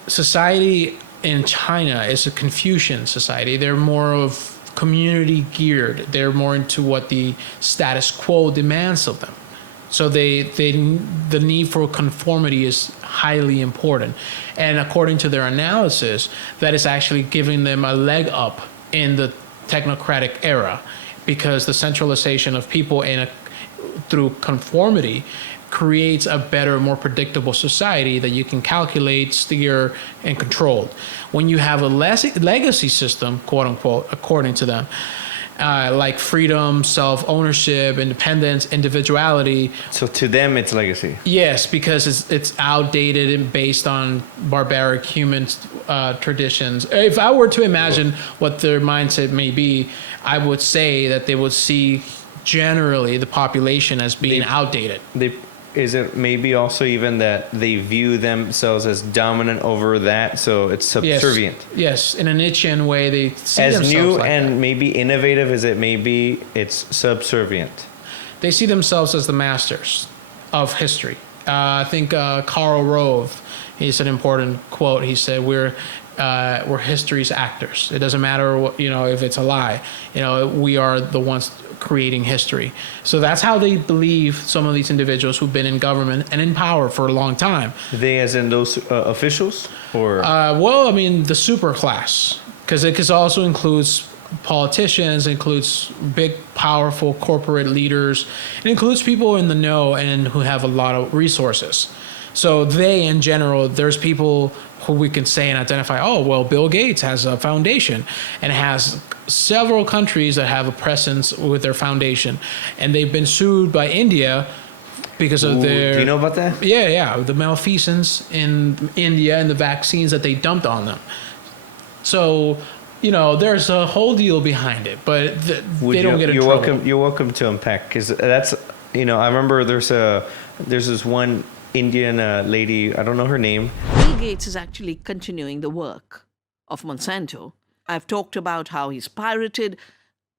society in China is a Confucian society. They're more of community geared. They're more into what the status quo demands of them. So the need for conformity is highly important. And according to their analysis, that is actually giving them a leg up in the technocratic era, because the centralization of people through conformity creates a better, more predictable society that you can calculate, steer, and control. When you have a legacy system, quote unquote, according to them, like freedom, self-ownership, independence, individuality. So to them, it's legacy. Yes, because it's outdated and based on barbaric human traditions. If I were to imagine what their mindset may be, I would say that they would see generally the population as being outdated. Is it maybe also even that they view themselves as dominant over that, so it's subservient? Yes, in a Nietzschean way, they see as themselves new like and that. Maybe innovative as it may be, it's subservient. They see themselves as the masters of history. I think Karl Rove, he's an important quote. He said, "We're history's actors. It doesn't matter what, if it's a lie. We are the ones creating history." So that's how they believe some of these individuals who've been in government and in power for a long time. They, as in those officials, or the super class, because it also includes politicians, includes big, powerful corporate leaders, it includes people in the know and who have a lot of resources. So they, in general, there's people who we can say and identify, oh, well, Bill Gates has a foundation and has several countries that have a presence with their foundation. And they've been sued by India because of their... Do you know about that? Yeah, the malfeasance in India and the vaccines that they dumped on them. So, you know, there's a whole deal behind it, but they don't get in trouble. You're welcome to unpack, because that's, you know, I remember there's this one Indian lady, I don't know her name. Bill Gates is actually continuing the work of Monsanto. I've talked about how he's pirated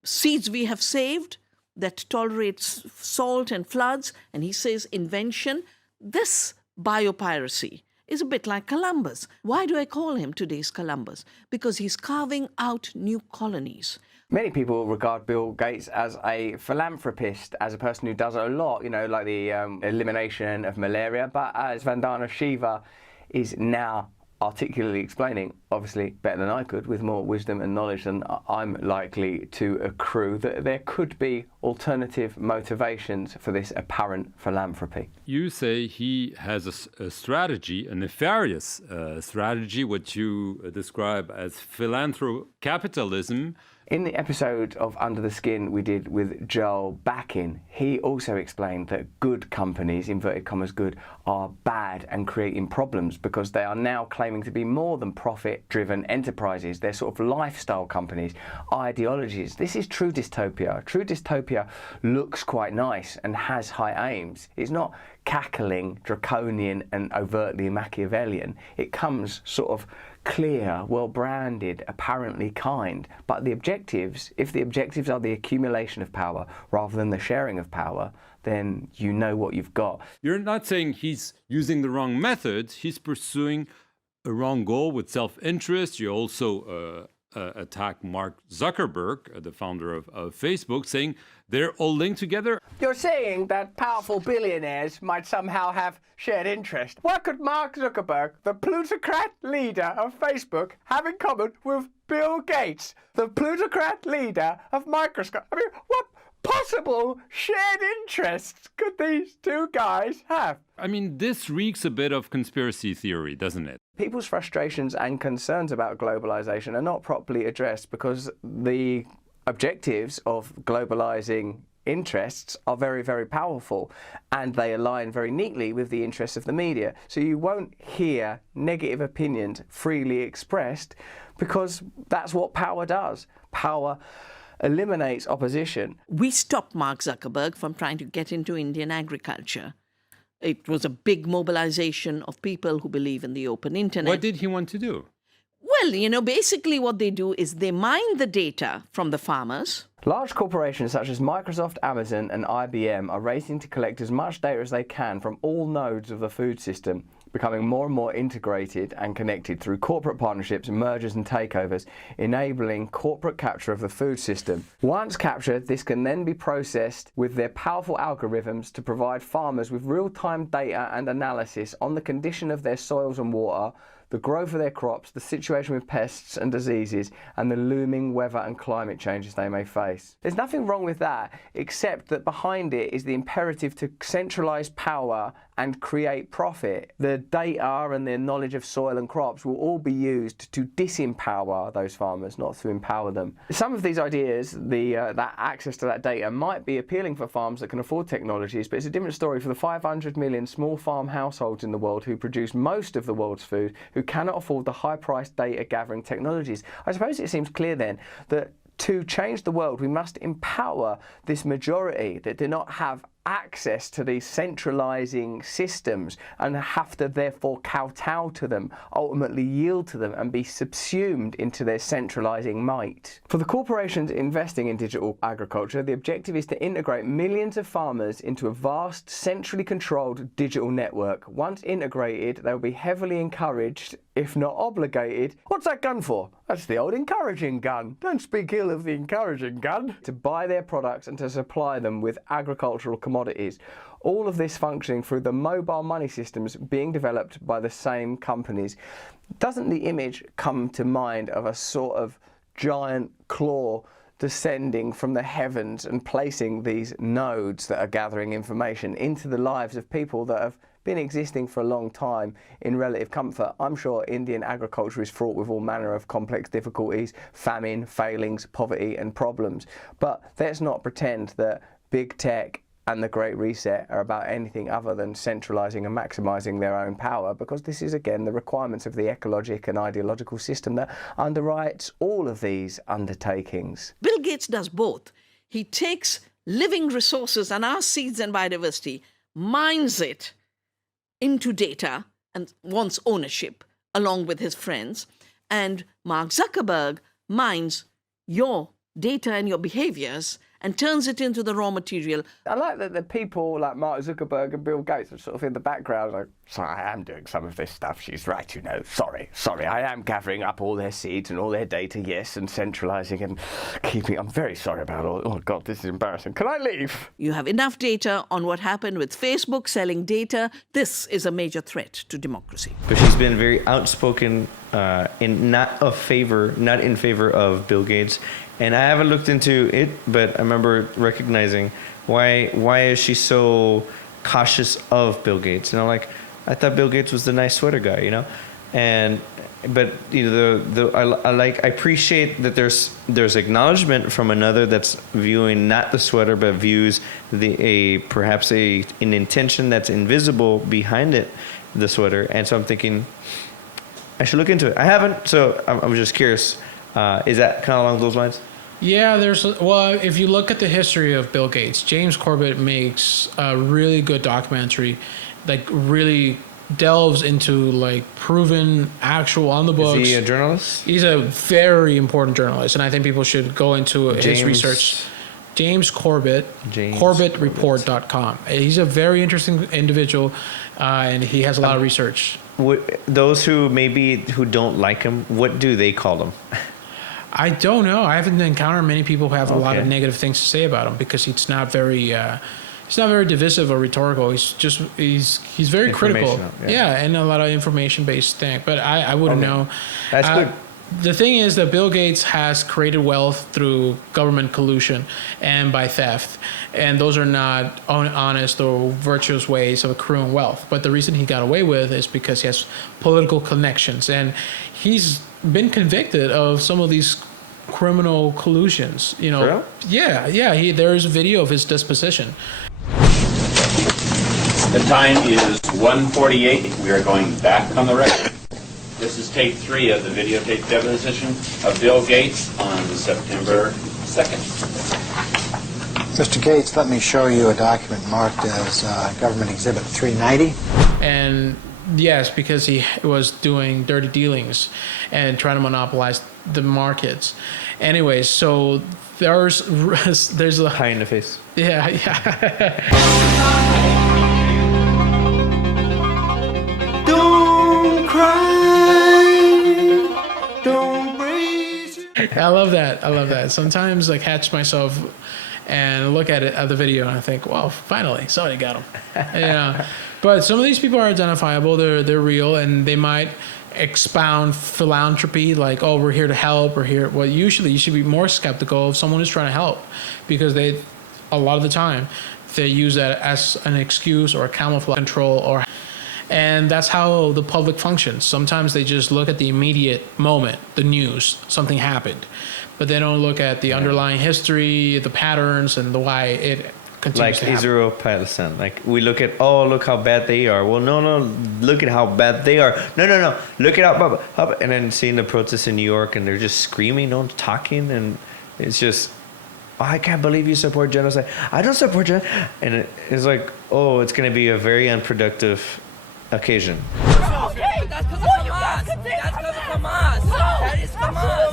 seeds we have saved that tolerates salt and floods, and he says invention. This biopiracy is a bit like Columbus. Why do I call him today's Columbus? Because he's carving out new colonies. Many people regard Bill Gates as a philanthropist, as a person who does a lot, you know, like the elimination of malaria. But as Vandana Shiva is now articulately explaining, obviously better than I could, with more wisdom and knowledge than I'm likely to accrue, that there could be alternative motivations for this apparent philanthropy. You say he has a strategy, a nefarious strategy, what you describe as philanthrocapitalism. In the episode of Under the Skin we did with Joel Backin, he also explained that good companies, inverted commas good, are bad and creating problems because they are now claiming to be more than profit-driven enterprises. They're sort of lifestyle companies, ideologies. This is true dystopia. True dystopia looks quite nice and has high aims. It's not cackling, draconian and overtly Machiavellian. It comes sort of clear, well-branded, apparently kind, but the objectives, if the objectives are the accumulation of power rather than the sharing of power, then you know what you've got. You're not saying he's using the wrong methods, he's pursuing a wrong goal with self-interest. You also attack Mark Zuckerberg, the founder of Facebook, saying they're all linked together. You're saying that powerful billionaires might somehow have shared interest. What could Mark Zuckerberg, the plutocrat leader of Facebook, have in common with Bill Gates, the plutocrat leader of Microsoft? I mean, what possible shared interests could these two guys have? I mean, this reeks a bit of conspiracy theory, doesn't it? People's frustrations and concerns about globalization are not properly addressed because the objectives of globalizing interests are very, very powerful, and they align very neatly with the interests of the media. So you won't hear negative opinions freely expressed because that's what power does. Power eliminates opposition. We stopped Mark Zuckerberg from trying to get into Indian agriculture. It was a big mobilization of people who believe in the open internet. What did he want to do? Well, you know, basically what they do is they mine the data from the farmers. Large corporations such as Microsoft, Amazon and IBM are racing to collect as much data as they can from all nodes of the food system, becoming more and more integrated and connected through corporate partnerships, mergers and takeovers, enabling corporate capture of the food system. Once captured, this can then be processed with their powerful algorithms to provide farmers with real-time data and analysis on the condition of their soils and water, the growth of their crops, the situation with pests and diseases, and the looming weather and climate changes they may face. There's nothing wrong with that, except that behind it is the imperative to centralise power and create profit. The data and their knowledge of soil and crops will all be used to disempower those farmers, not to empower them. Some of these ideas, that access to that data, might be appealing for farms that can afford technologies, but it's a different story for the 500 million small farm households in the world who produce most of the world's food, who cannot afford the high-priced data-gathering technologies. I suppose it seems clear then that to change the world, we must empower this majority that do not have access to these centralizing systems and have to therefore kowtow to them, ultimately yield to them and be subsumed into their centralizing might. For the corporations investing in digital agriculture, the objective is to integrate millions of farmers into a vast, centrally controlled digital network. Once integrated, they will be heavily encouraged, if not obligated. What's that gun for? That's the old encouraging gun. Don't speak ill of the encouraging gun. To buy their products and to supply them with agricultural commodities. All of this functioning through the mobile money systems being developed by the same companies. Doesn't the image come to mind of a sort of giant claw descending from the heavens and placing these nodes that are gathering information into the lives of people that have been existing for a long time in relative comfort. I'm sure Indian agriculture is fraught with all manner of complex difficulties, famine, failings, poverty and problems. But let's not pretend that big tech and the Great Reset are about anything other than centralising and maximising their own power, because this is again the requirements of the ecologic and ideological system that underwrites all of these undertakings. Bill Gates does both. He takes living resources and our seeds and biodiversity, mines it into data and wants ownership along with his friends. And Mark Zuckerberg mines your data and your behaviors and turns it into the raw material. I like that the people like Mark Zuckerberg and Bill Gates are sort of in the background, like, so I am doing some of this stuff, she's right, you know, sorry, I am gathering up all their seeds and all their data, yes, and centralising and keeping, I'm very sorry about all, oh God, this is embarrassing, can I leave? You have enough data on what happened with Facebook selling data. This is a major threat to democracy. But she's been very outspoken, not in favor of Bill Gates. And I haven't looked into it, but I remember recognizing why is she so cautious of Bill Gates? And I'm like, I thought Bill Gates was the nice sweater guy, you know? But you know, I appreciate that there's acknowledgement from another that's viewing not the sweater, but views perhaps an intention that's invisible behind it, the sweater. And so I'm thinking I should look into it. I haven't, so I'm just curious. Is that kind of along those lines? Yeah, if you look at the history of Bill Gates, James Corbett makes a really good documentary, like really delves into like proven, actual on the books. Is he a journalist? He's a very important journalist, and I think people should go into his research. James Corbett, CorbettReport.com. He's a very interesting individual, and he has a lot of research. Those who don't like him, what do they call him? I don't know. I haven't encountered many people who have a lot of negative things to say about him, because he's not very divisive or rhetorical. He's very critical. Yeah, and a lot of information-based thing. But I wouldn't know. That's good. The thing is that Bill Gates has created wealth through government collusion and by theft. And those are not honest or virtuous ways of accruing wealth. But the reason he got away with is because he has political connections. And he's been convicted of some of these criminal collusions. You know, really? Yeah. There's a video of his disposition. The time is 1:48. We are going back on the record. This is tape 3 of the videotape deposition of Bill Gates on September 2nd. Mr. Gates, let me show you a document marked as Government Exhibit 390. And yes, because he was doing dirty dealings and trying to monopolize the markets. Anyways, so there's a high in the face. Yeah. Don't cry. Don't breathe. I love that. Sometimes I catch myself and look at the video and I think, well, finally, somebody got him. Yeah. But some of these people are identifiable. They're real, and they might expound philanthropy, like, oh, we're here to help, we're here. Well, usually you should be more skeptical of someone who's trying to help, because a lot of the time, they use that as an excuse or a camouflage control, and that's how the public functions. Sometimes they just look at the immediate moment, the news, something happened, but they don't look at the underlying history, the patterns, and the why it continues to happen. Like Israel, Palestine. Like, we look at, oh, look how bad they are. Well, no, look at how bad they are. No, look at how, and then seeing the protests in New York, and they're just screaming, talking, and it's just, oh, I can't believe you support genocide. I don't support genocide. And it's like, oh, it's going to be a very unproductive occasion. Okay, that's because of Hamas. That's because of Hamas. That is Hamas.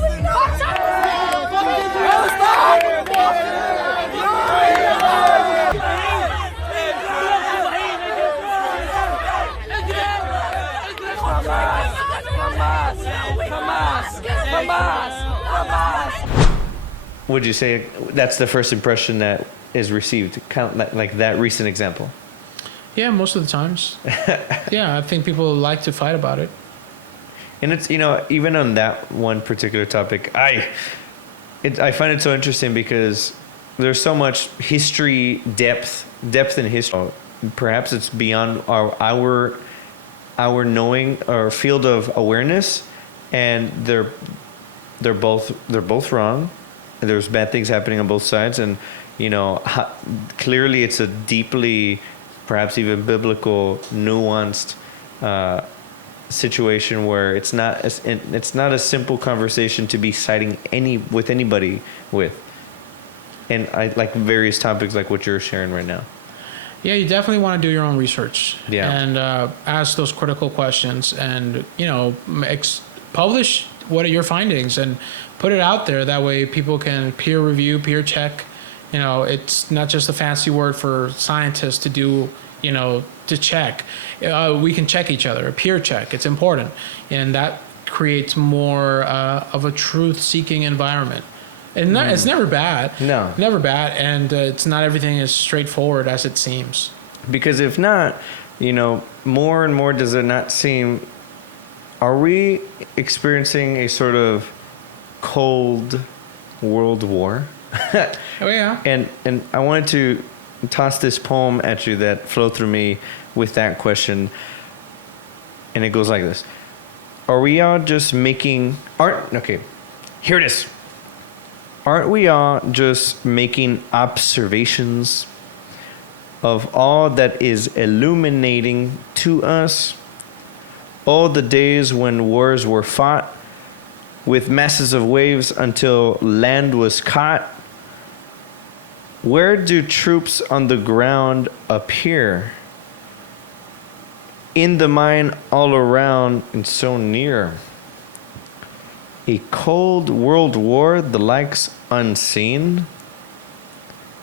Would you say that's the first impression that is received, kind of like that recent example? Yeah, most of the times. Yeah, I think people like to fight about it. And it's, even on that one particular topic, I find it so interesting because there's so much history, depth in history. perhaps it's beyond our knowing or field of awareness, and they're both wrong. There's bad things happening on both sides, and clearly it's a deeply, perhaps even biblical, nuanced situation where it's not a simple conversation to be siding with anybody with. And I like various topics like what you're sharing right now. Yeah, you definitely want to do your own research. Yeah. And ask those critical questions, and publish what are your findings and put it out there. That way people can peer review, peer check. It's not just a fancy word for scientists to do, to check. We can check each other, a peer check. It's important. And that creates more of a truth-seeking environment. And it's never bad. No. Never bad. And it's not everything as straightforward as it seems. Because if not, more and more does it not seem, are we experiencing a sort of cold world war? Oh, yeah. And I wanted to toss this poem at you that flowed through me with that question. And it goes like this. Are we all just making art? Okay, here it is. Aren't we all just making observations of all that is illuminating to us? All the days when wars were fought with masses of waves until land was caught. Where do troops on the ground appear? In the mine all around and so near. A cold world war, the likes unseen,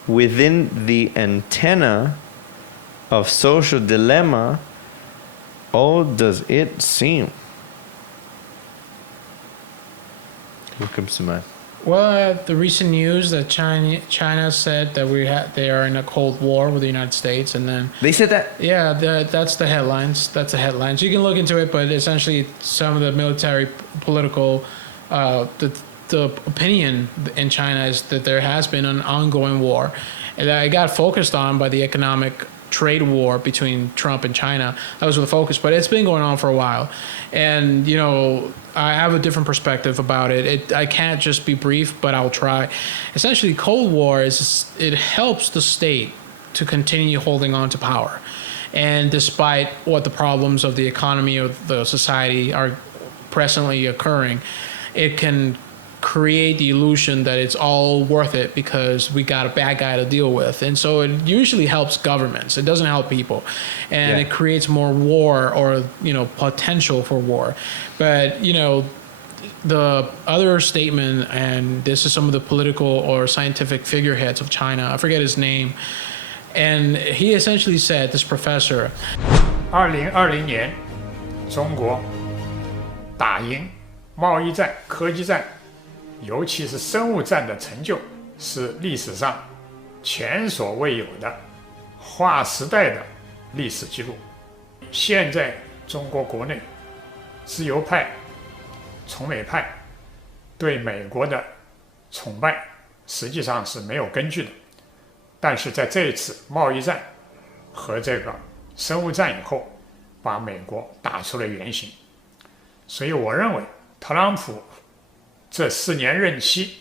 within the antenna of social dilemma, all does it seem? What comes to mind? Well, the recent news that China said that they are in a cold war with the United States, and then they said that. Yeah, that's the headlines. That's the headlines. You can look into it, but essentially, some of the military, political, the opinion in China is that there has been an ongoing war, and that it got focused on by the economic trade war between Trump and China. That was the focus, but it's been going on for a while. And, I have a different perspective about it. I can't just be brief, but I'll try. Essentially, Cold War it helps the state to continue holding on to power. And despite what the problems of the economy or the society are presently occurring, it can create the illusion that it's all worth it because we got a bad guy to deal with. And so it usually helps governments. It doesn't help people. And it creates more war or, potential for war. But, the other statement, and this is some of the political or scientific figureheads of China, I forget his name, and he essentially said, this professor, 2020年中国打赢贸易战、科技战，尤其是生物战的成就是历史上前所未有的划时代的历史记录。现在中国国内自由派、崇美派对美国的崇拜实际上是没有根据的，但是在这一次贸易战和这个生物战以后，把美国打出了原形。所以我认为特朗普这4年任期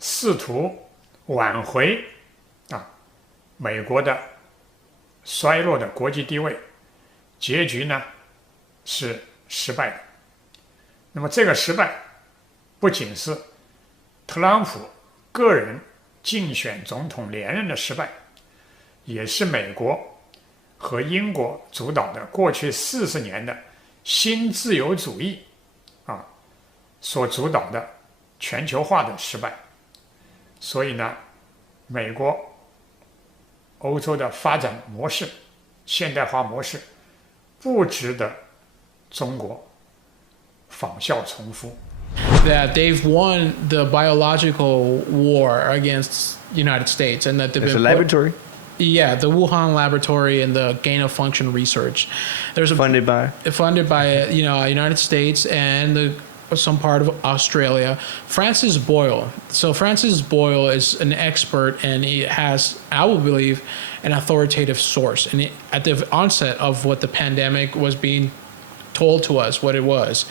试图挽回美国的衰落的国际地位，结局呢是失败的。那么这个失败不仅是特朗普个人竞选总统连任的失败，也是美国和英国主导的过去40年的新自由主义所主导的全球化的失败。所以呢，美国、欧洲的发展模式、现代化模式不值得中国仿效重复。That they've won the biological war against the United States, and that they've There's been a laboratory. Yeah, the Wuhan laboratory and the gain of function research. There's funded by United States and the some part of Australia. Francis Boyle. So Francis Boyle is an expert, and he has, I will believe, an authoritative source. And at the onset of what the pandemic was being told to us, what it was,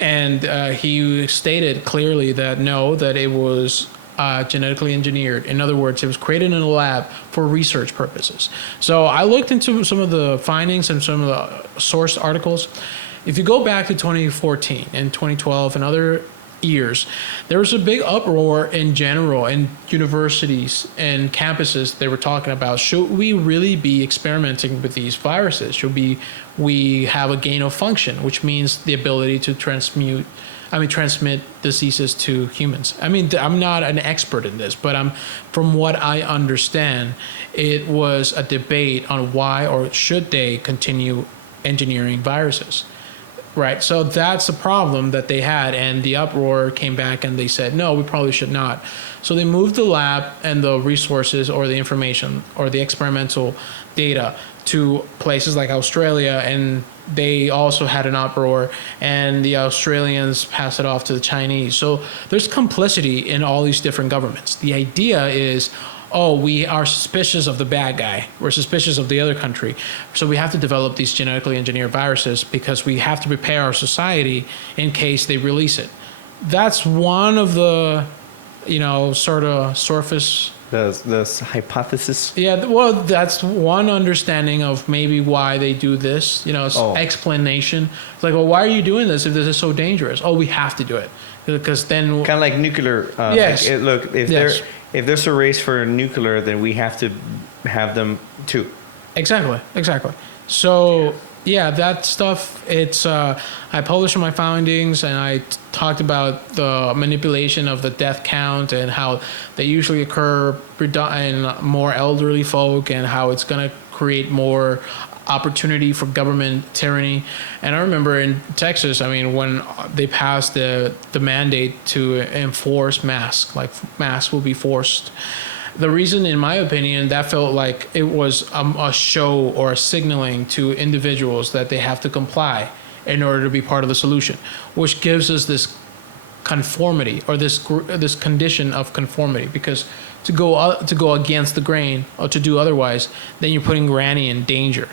and he stated clearly that no, that it was genetically engineered. In other words, it was created in a lab for research purposes. So I looked into some of the findings and some of the sourced articles. If you go back to 2014 and 2012 and other years, there was a big uproar in general in universities and campuses. They were talking about, should we really be experimenting with these viruses? Should we have a gain of function, which means the ability to transmit diseases to humans? I mean, I'm not an expert in this, but from what I understand, it was a debate on why or should they continue engineering viruses. Right, so that's the problem that they had, and the uproar came back and they said, no, we probably should not. So they moved the lab and the resources or the information or the experimental data to places like Australia, and they also had an uproar, and the Australians passed it off to the Chinese. So there's complicity in all these different governments. The idea is, oh, we are suspicious of the bad guy. We're suspicious of the other country. So we have to develop these genetically engineered viruses because we have to prepare our society in case they release it. That's one of the, sort of surface. The hypothesis? Yeah, well, that's one understanding of maybe why they do this, explanation. It's like, well, why are you doing this if this is so dangerous? Oh, we have to do it. Because then... Kind of like nuclear. Yes. If there's a race for nuclear, then we have to have them too. Exactly. So yeah, that stuff, it's I published my findings, and I talked about the manipulation of the death count and how they usually occur in more elderly folk, and how it's going to create more opportunity for government tyranny. And I remember in Texas, when they passed the mandate to enforce masks, like masks will be forced. The reason, in my opinion, that felt like it was a show or a signaling to individuals that they have to comply in order to be part of the solution, which gives us this conformity or this condition of conformity, because to go against the grain or to do otherwise, then you're putting Granny in danger.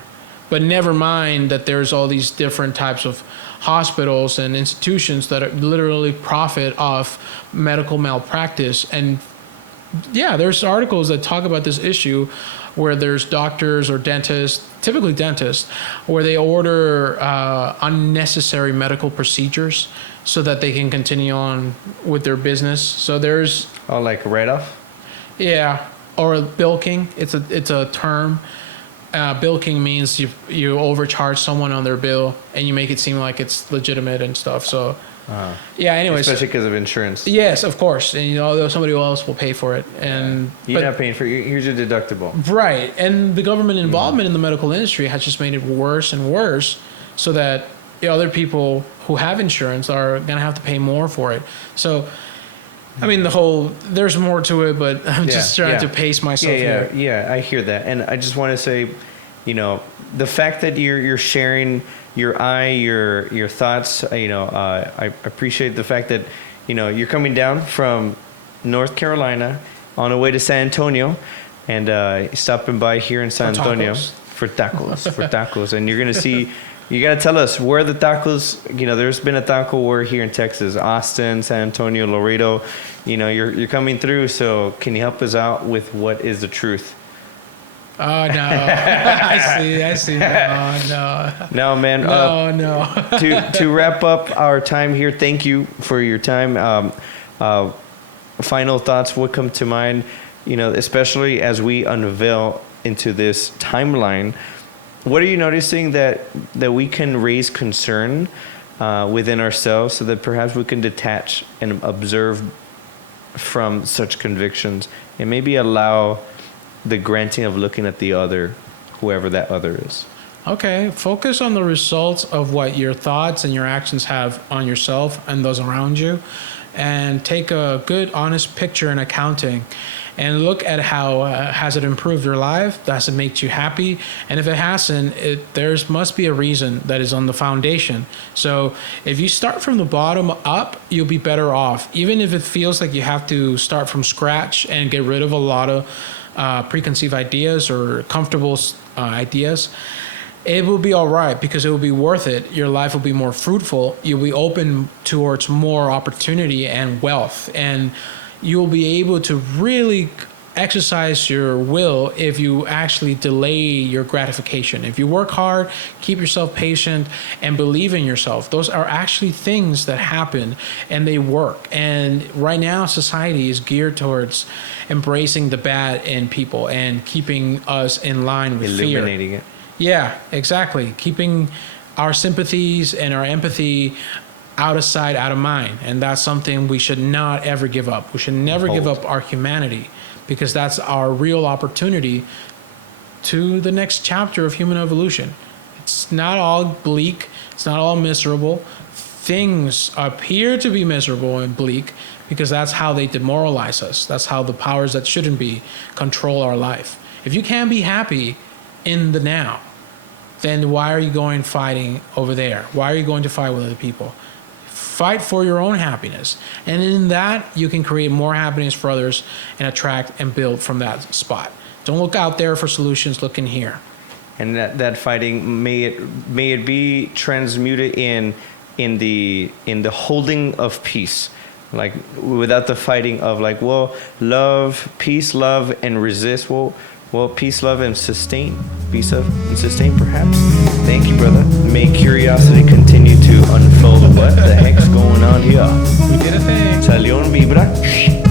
But never mind that there's all these different types of hospitals and institutions that are literally profit off medical malpractice. And yeah, there's articles that talk about this issue where there's doctors or dentists, typically dentists, where they order unnecessary medical procedures so that they can continue on with their business. So there's... Oh, like write-off? Yeah, or bilking. It's a term. Bilking means you overcharge someone on their bill and you make it seem like it's legitimate and stuff. So yeah, anyways, especially because of insurance. Yes, of course, and somebody else will pay for it, and you're not paying for it. Here's your deductible. Right, and the government involvement in the medical industry has just made it worse and worse, so that other people who have insurance are gonna have to pay more for it. So there's more to it, but I'm just trying to pace myself here. Yeah, I hear that. And I just want to say, the fact that you're sharing your thoughts, I appreciate the fact that, you're coming down from North Carolina on the way to San Antonio and stopping by here in San Antonio for tacos. And you're going to see... You got to tell us where the tacos, there's been a taco war here in Texas, Austin, San Antonio, Laredo. You're coming through, so can you help us out with what is the truth? Oh, no. I see. No. No, man. No. To wrap up our time here, thank you for your time. Final thoughts would come to mind, especially as we unveil into this timeline. What are you noticing that we can raise concern within ourselves so that perhaps we can detach and observe from such convictions and maybe allow the granting of looking at the other, whoever that other is? Okay, focus on the results of what your thoughts and your actions have on yourself and those around you, and take a good, honest picture and accounting. and look at how has it improved your life? Does it make you happy? And if it hasn't, there must be a reason that is on the foundation. So if you start from the bottom up, you'll be better off. Even if it feels like you have to start from scratch and get rid of a lot of preconceived ideas or comfortable ideas, it will be all right, because it will be worth it. Your life will be more fruitful. You'll be open towards more opportunity and wealth, and you'll be able to really exercise your will if you actually delay your gratification. If you work hard, keep yourself patient, and believe in yourself, those are actually things that happen and they work. And right now, society is geared towards embracing the bad in people and keeping us in line with Illuminating fear. it. Yeah, exactly. Keeping our sympathies and our empathy out of sight, out of mind. And that's something we should not ever give up. We should never give up our humanity, because that's our real opportunity to the next chapter of human evolution. It's not all bleak. It's not all miserable. Things appear to be miserable and bleak because that's how they demoralize us. That's how the powers that shouldn't be control our life. If you can't be happy in the now, then why are you going fighting over there? Why are you going to fight with other people? Fight for your own happiness. And in that, you can create more happiness for others and attract and build from that spot. Don't look out there for solutions, look in here. And that fighting, may it be transmuted in the holding of peace. Like, without the fighting of like, well, love, peace, love, and resist. Well, peace, love, and sustain. Peace, love, and sustain, perhaps. Thank you, brother. May curiosity continue to unfold. What the heck's going on here? We did a thing. Salió en vibra.